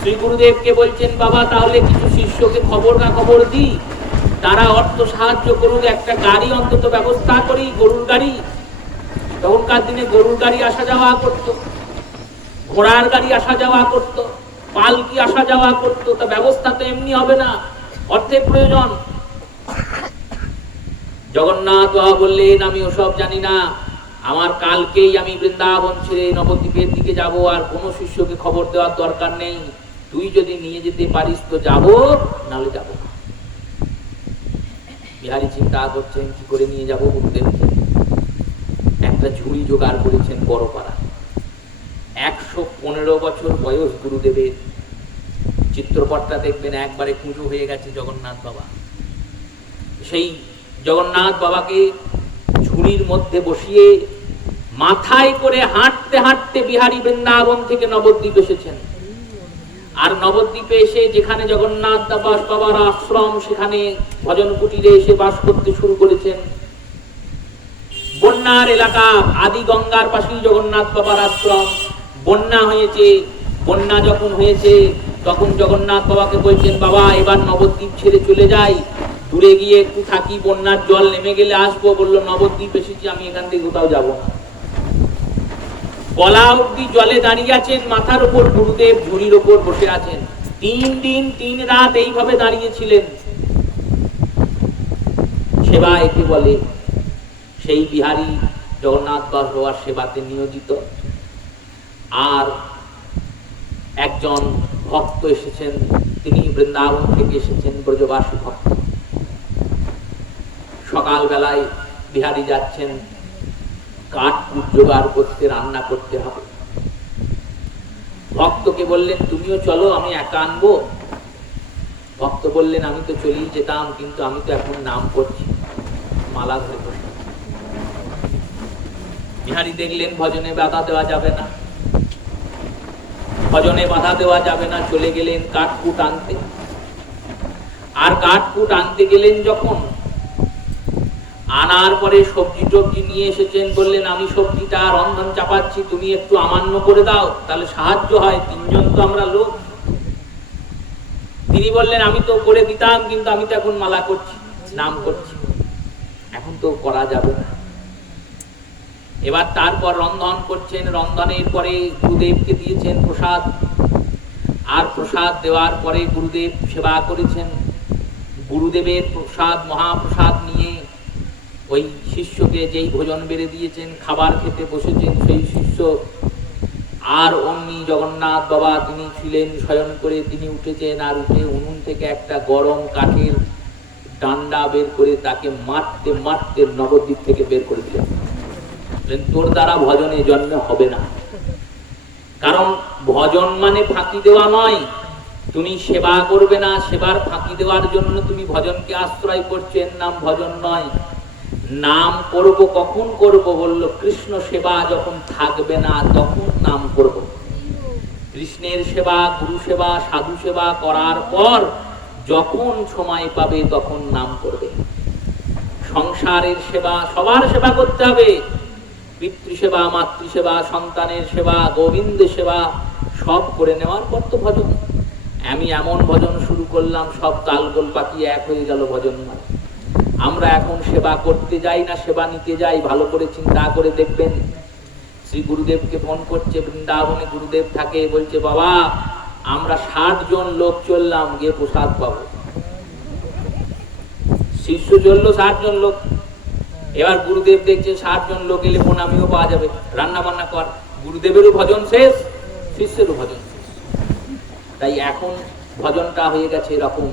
শ্রী গুরুদেবকে বলছেন বাবা তাহলে কিছু শিষ্যকে খবর দিই, তারা অর্থ সাহায্য করুক, একটা গাড়ি অন্তত ব্যবস্থা করি, গরুর গাড়ি। তখনকার দিনে গরুর গাড়ি আসা যাওয়া করত, ঘোড়ার গাড়ি আসা যাওয়া করত, পালকি আসা যাওয়া করত। তা ব্যবস্থা তো এমনি হবে না, অর্থের প্রয়োজন। জগন্নাথ বাবা বললেন আমি ওসব জানি না, আমার কালকেই আমি বৃন্দাবন ছেড়ে নবদ্বীপের দিকে যাব, আর কোন শিষ্যকে খবর দেওয়ার দরকার নেই। তুই যদি নিয়ে যেতে পারিস তো যাব, নাহলে যাব না। বিহারী চিন্তা করছেন কি করে নিয়ে যাব গুরুদেবকে। একটা ঝুড়ি জোগাড় করেছেন বড় পাড়া। 115 বছর বয়স গুরুদেবের। চিত্রপটটা দেখবেন একবারে কুঁজো হয়ে গেছে জগন্নাথ বাবা। সেই জগন্নাথ বাবাকে ঝুড়ির মধ্যে বসিয়ে মাথায় করে হাঁটতে হাঁটতে বিহারী বৃন্দাবন থেকে নবদ্বীপ এসেছেন। আর নবদ্বীপে এসে যেখানে জগন্নাথ দাস বাবার আশ্রম, সেখানে ভজন কুটিরে এসে বাস করতে শুরু করেছেন। বন্যার এলাকা, আদি গঙ্গার পাশেই জগন্নাথ বাবার আশ্রম। বন্যা হয়েছে, বন্যা যখন হয়েছে তখন জগন্নাথ বাবাকে বলছেন বাবা এবার নবদ্বীপ ছেড়ে চলে যাই, দূরে গিয়ে একটু থাকি, বন্যার জল নেমে গেলে আসবো। বললো নবদ্বীপ এসেছি আমি, এখান থেকে কোথাও যাবো না। গলা অব্দি জলে দাঁড়িয়ে আছেন, মাথার উপর গুরুদেব ঝুড়ির উপর বসে আছেন। 3 দিন 3 রাত এইভাবে দাঁড়িয়েছিলেন। সেবা একে বলে। সেই বিহারী জগন্নাথ বাবার সেবাতে নিয়োজিত। আর একজন ভক্ত এসেছেন, তিনি বৃন্দাবন থেকে এসেছেন, ব্রজবাসী ভক্ত। সকালবেলায় বিহারী যাচ্ছেন, কাঠ জোগাড় করতে, রান্না করতে হবে। ভক্তকে বললেন তুমিও চলো, আমি একা আনবো। ভক্ত বললেন আমি তো চলেই যেতাম, কিন্তু আমি তো এখন নাম করছি, মালা ধরে বসে। বিহারী দেখলেন ভজনে বাধা দেওয়া যাবে না, ভজনে বাধা দেওয়া যাবে না, চলে গেলেন কাঠকুট আনতে। আর কাঠকুট আনতে গেলেন যখন, আনার পরে সবজি টবজি নিয়ে এসেছেন, বললেন আমি সবজিটা রন্ধন চাপাচ্ছি, তুমি একটু আমান্য করে দাও, তাহলে সাহায্য হয়, তিনজন তো আমরা লোক। তিনি বললেন আমি তো করে দিতাম, কিন্তু আমি তো এখন মালা করছি, নাম করছি, এখন তো করা যাবে না। এবার তারপর রন্ধন করছেন, রন্ধনের পরে গুরুদেবকে দিয়েছেন প্রসাদ, আর প্রসাদ দেওয়ার পরে গুরুদেব সেবা করেছেন। গুরুদেবের প্রসাদ, মহাপ্রসাদ নিয়ে ওই শিষ্যকে যেই ভোজন বেড়ে দিয়েছেন, খাবার খেতে বসেছেন সেই শিষ্য। আর অমনি জগন্নাথ বাবা তিনি ছিলেন শয়ন করে, তিনি উঠেছেন, আর উঠে উনুন থেকে একটা গরম কাঠের ডান্ডা বের করে তাকে মারতে মারতে নবদ্বীপ থেকে বের করে দিলেন। তোর দ্বারা ভজনে জন্ম হবে না, কারণ ভজন মানে ফাঁকি দেওয়া নয়। তুমি সেবা করবে না, সেবার ফাঁকি দেওয়ার জন্য তুমি ভজনকে আশ্রয় করছেন, নাম ভজন নয়। নাম করব কখন করব, বলল কৃষ্ণ সেবা যখন থাকবে না তখন নাম করব। কৃষ্ণের সেবা, গুরু সেবা, সাধু সেবা করার পর যখন সময় পাবে তখন নাম করবে। সংসারের সেবা, সবার সেবা করতে হবে, পিতৃসেবা, মাতৃসেবা, সন্তানের সেবা, গোবিন্দের সেবা সব করে নেওয়ার পর তো ভজন। আমি এমন ভজন শুরু করলাম, সব তালগোল পাকিয়ে এক হয়ে গেল ভজন। আমরা এখন সেবা করতে যাই না, সেবা নিতে যাই। ভালো করে চিন্তা করে দেখবেন। শ্রী গুরুদেবকে ফোন করছে, বৃন্দাবনে গুরুদেব থাকে, বলছে বাবা আমরা 60 জন লোক চললাম, গিয়ে প্রসাদ পাবো। শিষ্য চললো 60 জন লোক। এবার গুরুদেব দেখছে 60 জন লোক এলে প্রণামীও পাওয়া যাবে, রান্না বান্না কর। গুরুদেবেরও ভজন শেষ, শিষ্যেরও ভজন শেষ। তাই এখন ভজনটা হয়ে গেছে এরকম,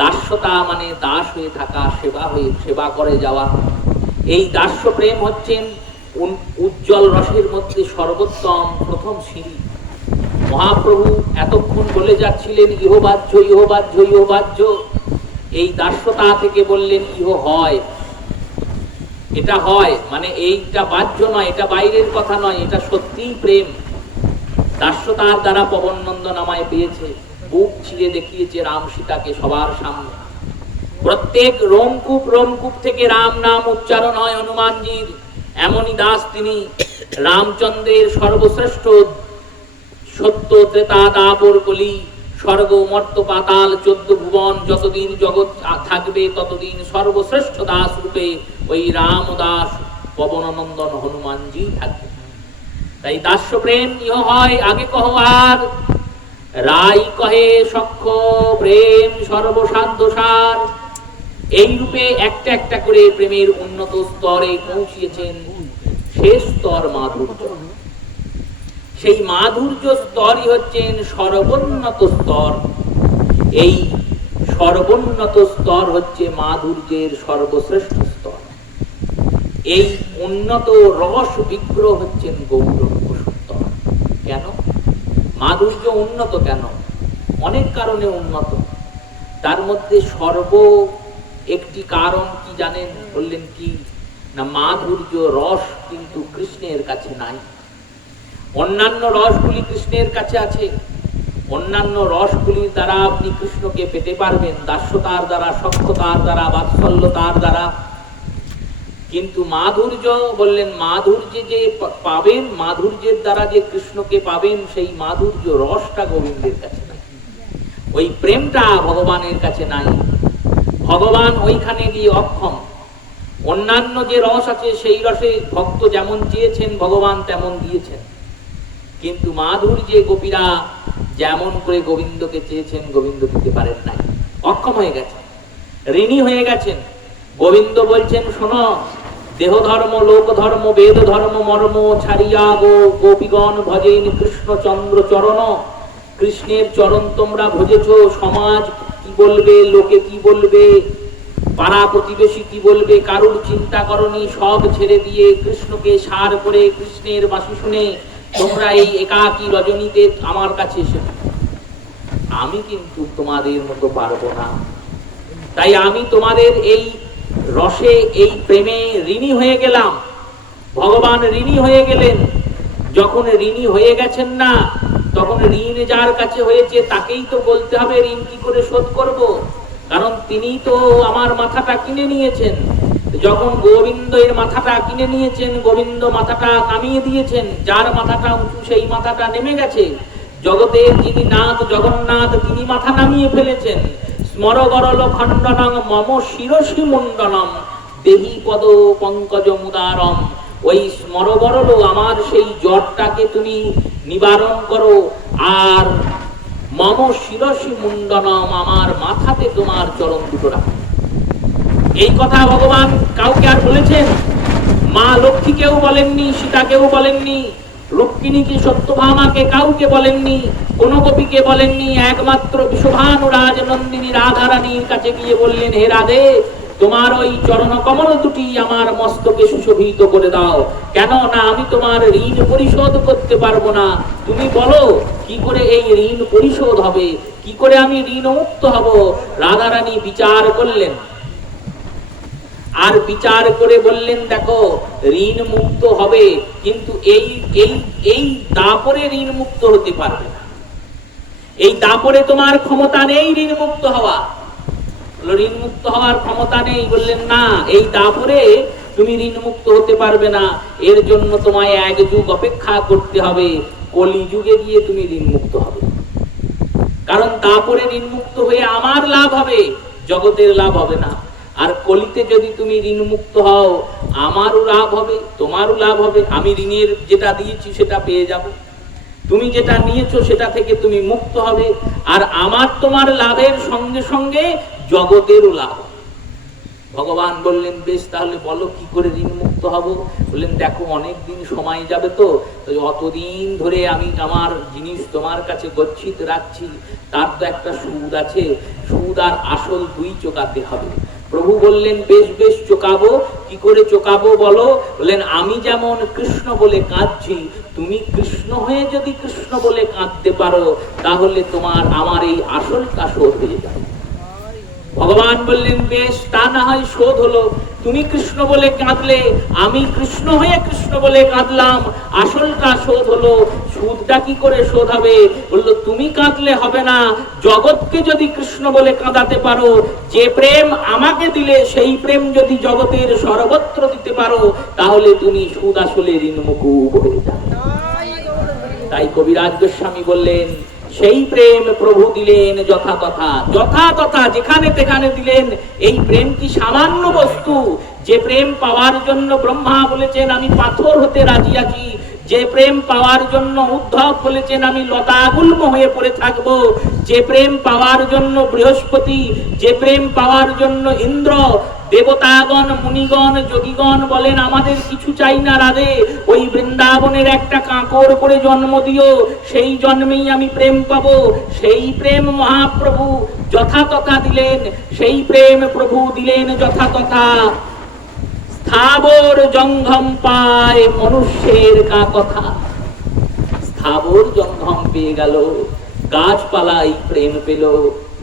দাস্যতা মানে দাস হয়ে থাকা, সেবা হয়ে সেবা করে যাওয়া। এই দাস্য প্রেম হচ্ছেন উজ্জ্বল রসের মধ্যে সর্বোত্তম প্রথম সিঁড়ি। মহাপ্রভু এতক্ষণ বলে যাচ্ছিলেন ইহবাহ্য ইহবাহ্য ইহবাহ্য, এই দাস্যতা থেকে বললেন ইহ হয়। এটা হয় মানে এইটা বাহ্য নয়, এটা বাইরের কথা নয়, এটা সত্যিই প্রেম। দাস্যতার দ্বারা পবন নন্দন আমায় পেয়েছে, বুক ছিঁড়ে দেখিয়েছে রাম সীতাকে সবার সামনে। প্রত্যেক রোমকূপ রোমকূপ থেকে রাম নাম উচ্চারণ হয় হনুমানজির। এমনই দাস তিনি, রামচন্দ্রের সর্বশ্রেষ্ঠ। সত্য ত্রেতা দাপর কলি, স্বর্গ মর্ত পাতাল 14 ভুবন, যতদিন জগৎ থাকবে ততদিন সর্বশ্রেষ্ঠ দাস রূপে ওই রাম দাস পবননন্দন হনুমানজি থাকবে। তাই দাস্য প্রেম ইহ হয় আগে কহ আর, রাই কহে সখ্য প্রেম সর্বসাধ্য সার। এই রূপে একটা একটা করে প্রেমের উন্নত স্তরে পৌঁছিয়েছেন। শেষ স্তর মাধুর্য, সেই মাধুর্য স্তরই হচ্ছেন সর্বোন্নত স্তর। এই সর্বোন্নত স্তর হচ্ছে মাধুর্যের সর্বশ্রেষ্ঠ স্তর। এই উন্নত রস বিগ্রহ হচ্ছেন গৌরঙ্গ স্তর। কেন মাধুর্য উন্নত? কেন? অনেক কারণে উন্নত। তার মধ্যে একটি কারণ কি জানেন? বললেন কি না, মাধুর্য রস কিন্তু কৃষ্ণের কাছে নাই। অন্যান্য রসগুলি কৃষ্ণের কাছে আছে, অন্যান্য রসগুলির দ্বারা আপনি কৃষ্ণকে পেতে পারবেন, দাস্যতার দ্বারা, সখ্যতার দ্বারা, বাৎসল্যতার দ্বারা। কিন্তু মাধুর্য, বললেন মাধুর্য যে পাবেন, মাধুর্যের দ্বারা যে কৃষ্ণকে পাবেন, সেই মাধুর্য রসটা গোবিন্দের কাছে নাই, ওই প্রেমটা ভগবানের কাছে নাই। ভগবান ওইখানে গিয়ে অক্ষম। অন্যান্য যে রস আছে সেই রসে ভক্ত যেমন চেয়েছেন ভগবান তেমন দিয়েছেন, কিন্তু মাধুর্যে গোপীরা যেমন করে গোবিন্দকে চেয়েছেন গোবিন্দ দিতে পারেন নাই, অক্ষম হয়ে গেছেন, ঋণী হয়ে গেছেন। গোবিন্দ বলছেন শোনো, দেহ ধর্ম, লোক ধর্ম, বেদ ধর্ম মর্ম ছাড়িয়া গোপীগণ ভজেন কৃষ্ণচন্দ্র চরণ। কৃষ্ণের চরণ তোমরা ভজেছ, সমাজ কি বলবে, লোকে কি বলবে, পাড়া প্রতিবেশী কি বলবে, কারুর চিন্তা করনি, সব ছেড়ে দিয়ে কৃষ্ণকে সার করে কৃষ্ণের বাঁশি শুনে তোমরা এই একাকী রজনীতে আমার কাছে এসেছ। আমি কিন্তু তোমাদের মতো পারবো না, তাই আমি তোমাদের এই রসে, এই প্রেমে ঋণী হয়ে গেলাম। ভগবান ঋণী হয়ে গেলেন। যখন ঋণী হয়ে গেছেন না, তখন ঋণ যার কাছে হয়েছে তাকেই তো বলতে হবে ঋণ কি করে শোধ করব, কারণ তিনি তো আমার মাথাটা কিনে নিয়েছেন। যখন গোবিন্দ এর মাথাটা কিনে নিয়েছেন, গোবিন্দ মাথাটা নামিয়ে দিয়েছেন, যার মাথাটা উঁচু সেই মাথাটা নেমে গেছে। জগতের যিনি নাথ জগন্নাথ, তিনি মাথা নামিয়ে ফেলেছেন। স্মর গরল খণ্ডনং মম শিরসি মুণ্ডনম দেহি পদ পঙ্কজ মুদারম। ওই স্মর গরল আমার সেই জ্বরটাকে তুমি নিবারণ করো, আর মম শিরসি মুণ্ডনম আমার মাথাতে তোমার চরণ দুটো রাখো। এই কথা ভগবান কাউকে আর বলেছেন? মা লক্ষ্মীকেও বলেননি, সীতাকেও বলেননি, রুক্মিণীকে সত্যভামাকে কাউকে বলেননি, কোন গোপীকে বলেননি। একমাত্র বিশ্বভানু রাজনন্দিনী রাধারানীর কাছে গিয়ে বললেন, হে রাধে, তোমার ওই চরণ কমল দুটি আমার মস্তকে সুশোভিত করে দাও। কেন না আমি তোমার ঋণ পরিশোধ করতে পারবো না। তুমি বলো কি করে এই ঋণ পরিশোধ হবে, কি করে আমি ঋণ মুক্ত হব? রাধারানী বিচার করলেন, আর বিচার করে বললেন, দেখো ঋণ মুক্ত হবে, কিন্তু এই এই এই দাপরে ঋণ মুক্ত হতে পারবে না। এই দাপরে তোমার ক্ষমতা নেই ঋণ মুক্ত হওয়া। ঋণ মুক্ত হওয়ার ক্ষমতা নেই। বললেন না, এই দাপরে তুমি ঋণ মুক্ত হতে পারবে না। এর জন্য তোমায় এক যুগ অপেক্ষা করতে হবে, কলি যুগে গিয়ে তুমি ঋণ মুক্ত হবে। কারণ দাপরে ঋণ মুক্ত হয়ে আমার লাভ হবে, জগতের লাভ হবে না। আর কলিতে যদি তুমি ঋণ মুক্ত হও, আমারও লাভ হবে, তোমারও লাভ হবে। আমি ঋণের যেটা দিয়েছি সেটা পেয়ে যাব, তুমি যেটা নিয়েছো সেটা থেকে তুমি মুক্ত হবে, আর আমার তোমার লাভের সঙ্গে সঙ্গে জগতেরও লাভ। ভগবান বললেন, বেশ তাহলে বলো কি করে ঋণ মুক্ত হব? বললেন, দেখো অনেক দিন সময় যাবে, তো অতদিন ধরে আমি আমার জিনিস তোমার কাছে গচ্ছিত রাখছি, তার তো একটা সুদ আছে। সুদ আর আসল দুই চোকাতে হবে। প্রভু বললেন, বেশ বেশ চোকাবো। কি করে চোকাবো বলো? বললেন, আমি যেমন কৃষ্ণ বলে কাঁদছি, তুমি কৃষ্ণ হয়ে যদি কৃষ্ণ বলে কাঁদতে পারো, তাহলে তোমার আমার এই আসলটা শোধ হয়ে যাবে। ভগবান বললেন, বেশ তা না হয় শোধ হলো। তুমি কৃষ্ণ বলে কাঁদলে, আমি কৃষ্ণ হয়ে কৃষ্ণ বলে কাঁদলাম, আসলটা শোধ হলো। সুদটা কি করে শোধ হবে? বললো, তুমি কাঁদলে হবে না, জগৎকে যদি কৃষ্ণ বলে কাঁদাতে পারো, যে প্রেম আমাকে দিলে সেই প্রেম যদি জগতের সর্বত্র দিতে পারো, তাহলে তুমি সুদ আসলে ঋণমুকুব হয়ে যাবে। তাই কবিরাজ গোস্বামী বললেন, সেই প্রেম প্রভু দিলেন যথাতথা। যথাতথা যেখানে তেখানে দিলেন। এই প্রেম কি সামান্য বস্তু? যে প্রেম পাওয়ার জন্য ব্রহ্মা বলেছেন, আমি পাথর হতে রাজি আছি। যে প্রেম পাওয়ার জন্য উদ্ধব বলেছেন, আমি লতাগুল্ম হয়ে পড়ে থাকবো। যে প্রেম পাওয়ার জন্য বৃহস্পতি, যে প্রেম পাওয়ার জন্য ইন্দ্র, দেবতাগণ, মুনিগণ, যোগীগণ বলেন, আমাদের কিছু চাই না রাধে, ওই বৃন্দাবনের একটা কাঁকর করে জন্ম দিও, সেই জন্মেই আমি প্রেম পাবো। সেই প্রেম মহাপ্রভু যথাতথা দিলেন। সেই প্রেম প্রভু দিলেন যথাতথা। স্থাবর জঙ্গম পায় মনুষ্যের কা কথা। স্থাবর জঙ্গম পেয়ে গেল, গাছপালাই প্রেম পেল,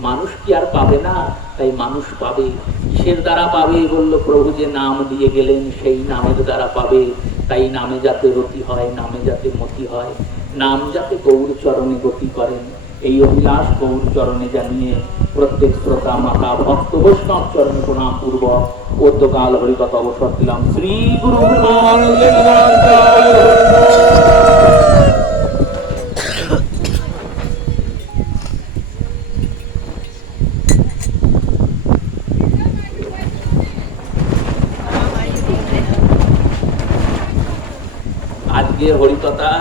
মানুষ কি আর পাবে না? তাই মানুষ পাবে। কিসের দ্বারা পাবে? বলল প্রভু যে নাম দিয়ে গেলেন, সেই নামের দ্বারা পাবে। তাই নামে যাতে রতি হয়, নামে যাতে মতি হয়, নাম যাতে গৌর চরণে গতি করেন, এই অভিলাষ গৌর চরণে জানিয়ে প্রত্যেক শ্রোতা মাতা ভক্ত বৈষ্ণব চরণে প্রণাম পূর্বক অদ্যকাল হরিকথা অবসর দিলাম। শ্রী গুরু আজকে হরিকথা